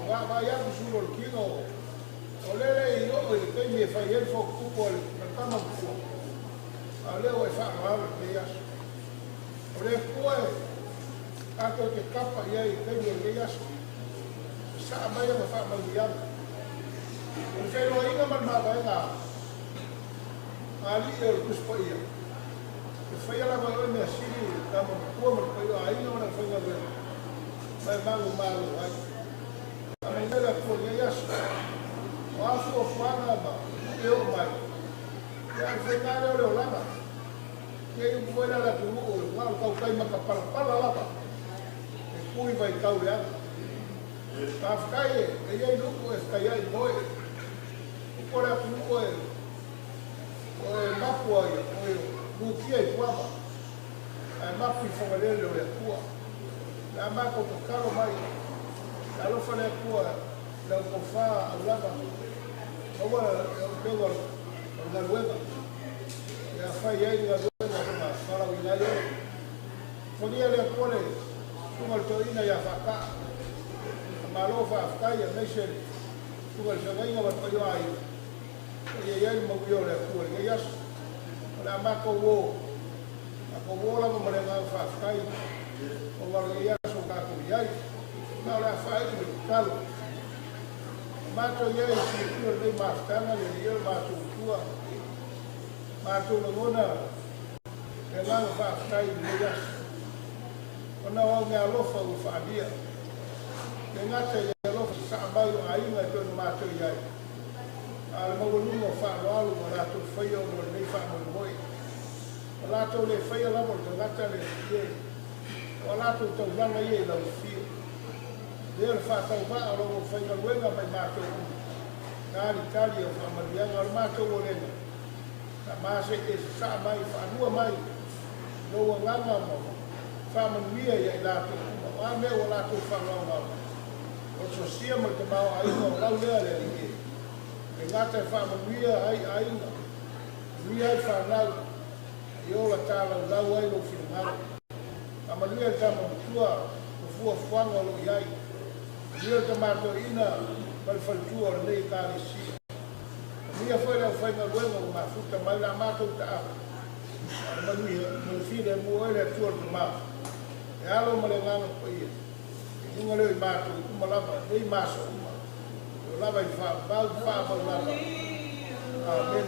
Va ya su lo kino. O le yo e que me fa el fo cupo le kama fu. Ale o fa ma de yaso. O le coe ako ke kapa ia I kai nge yaso sa mai ma fa ma ia o fe no inga man ma vai na ali e kus pa ia e fa ia la ma me siri ta ma ko ma pa ia ai no na fa nga ve mai ma lu ma lu ai a me la ko nge yaso o aso fa na ba e o mai ya fe na le o la ma ke I buena la tu o la ka kai ma ka para la ba Pui vai tau ya. Ta fkai e ia luko e fkai ai boy. O kora ku e mapu ai o buki ai tuaba. Ai mapu fongalele o tua. La mako ko karo mai. La lo fale tua la ko fa Aulava. Agora eu pego na luega. Ya fai ai na luega para o ilaio. Podia le pole Tungal toina ya faka. Malo fa faka ya meshe. Tungal sagainga wat payo ai. Ya ya mo yo le ku ya yas. La ma ko wo. Ko wo la mo le nga fa faka. O wa ya so ka ko ya. Ma la fa ai ni kal. Ma to ya si ku le ma faka na le yo ma tu tua. Ma tu no na. Ya nga fa faka ni ya. Ona o me alofa o fabia. Me ngata e alofa sa mai o ainga to no mato ia. Al mo no fa lo mo na to faio mo nei fa mo moi. La to le faio la mo ngata le ie. O la to to langa ie la fi. Der fa ta va o mo faio luega mai mato. Kali o fa maria o mato o le. Ta mase ke sa mai fa lua mai. No nganga mo. Familia ya la to ma me o la to fa no o so sia mo te mau ai no la le le ni e ngata familia ai ni ai fa na yo la ta la wai no fi na familia ta mo tua o fu no lo yai yo te mato ina per fa tua nei ka ni si ni foi la foi na luego ma futa mai la mato ta ma ni mo fi de mo le tua de ma e alo mo le ngano ko ia inga le mato kuma lava nei maso uma o lava I fa ba lava amen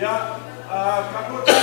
Yeah.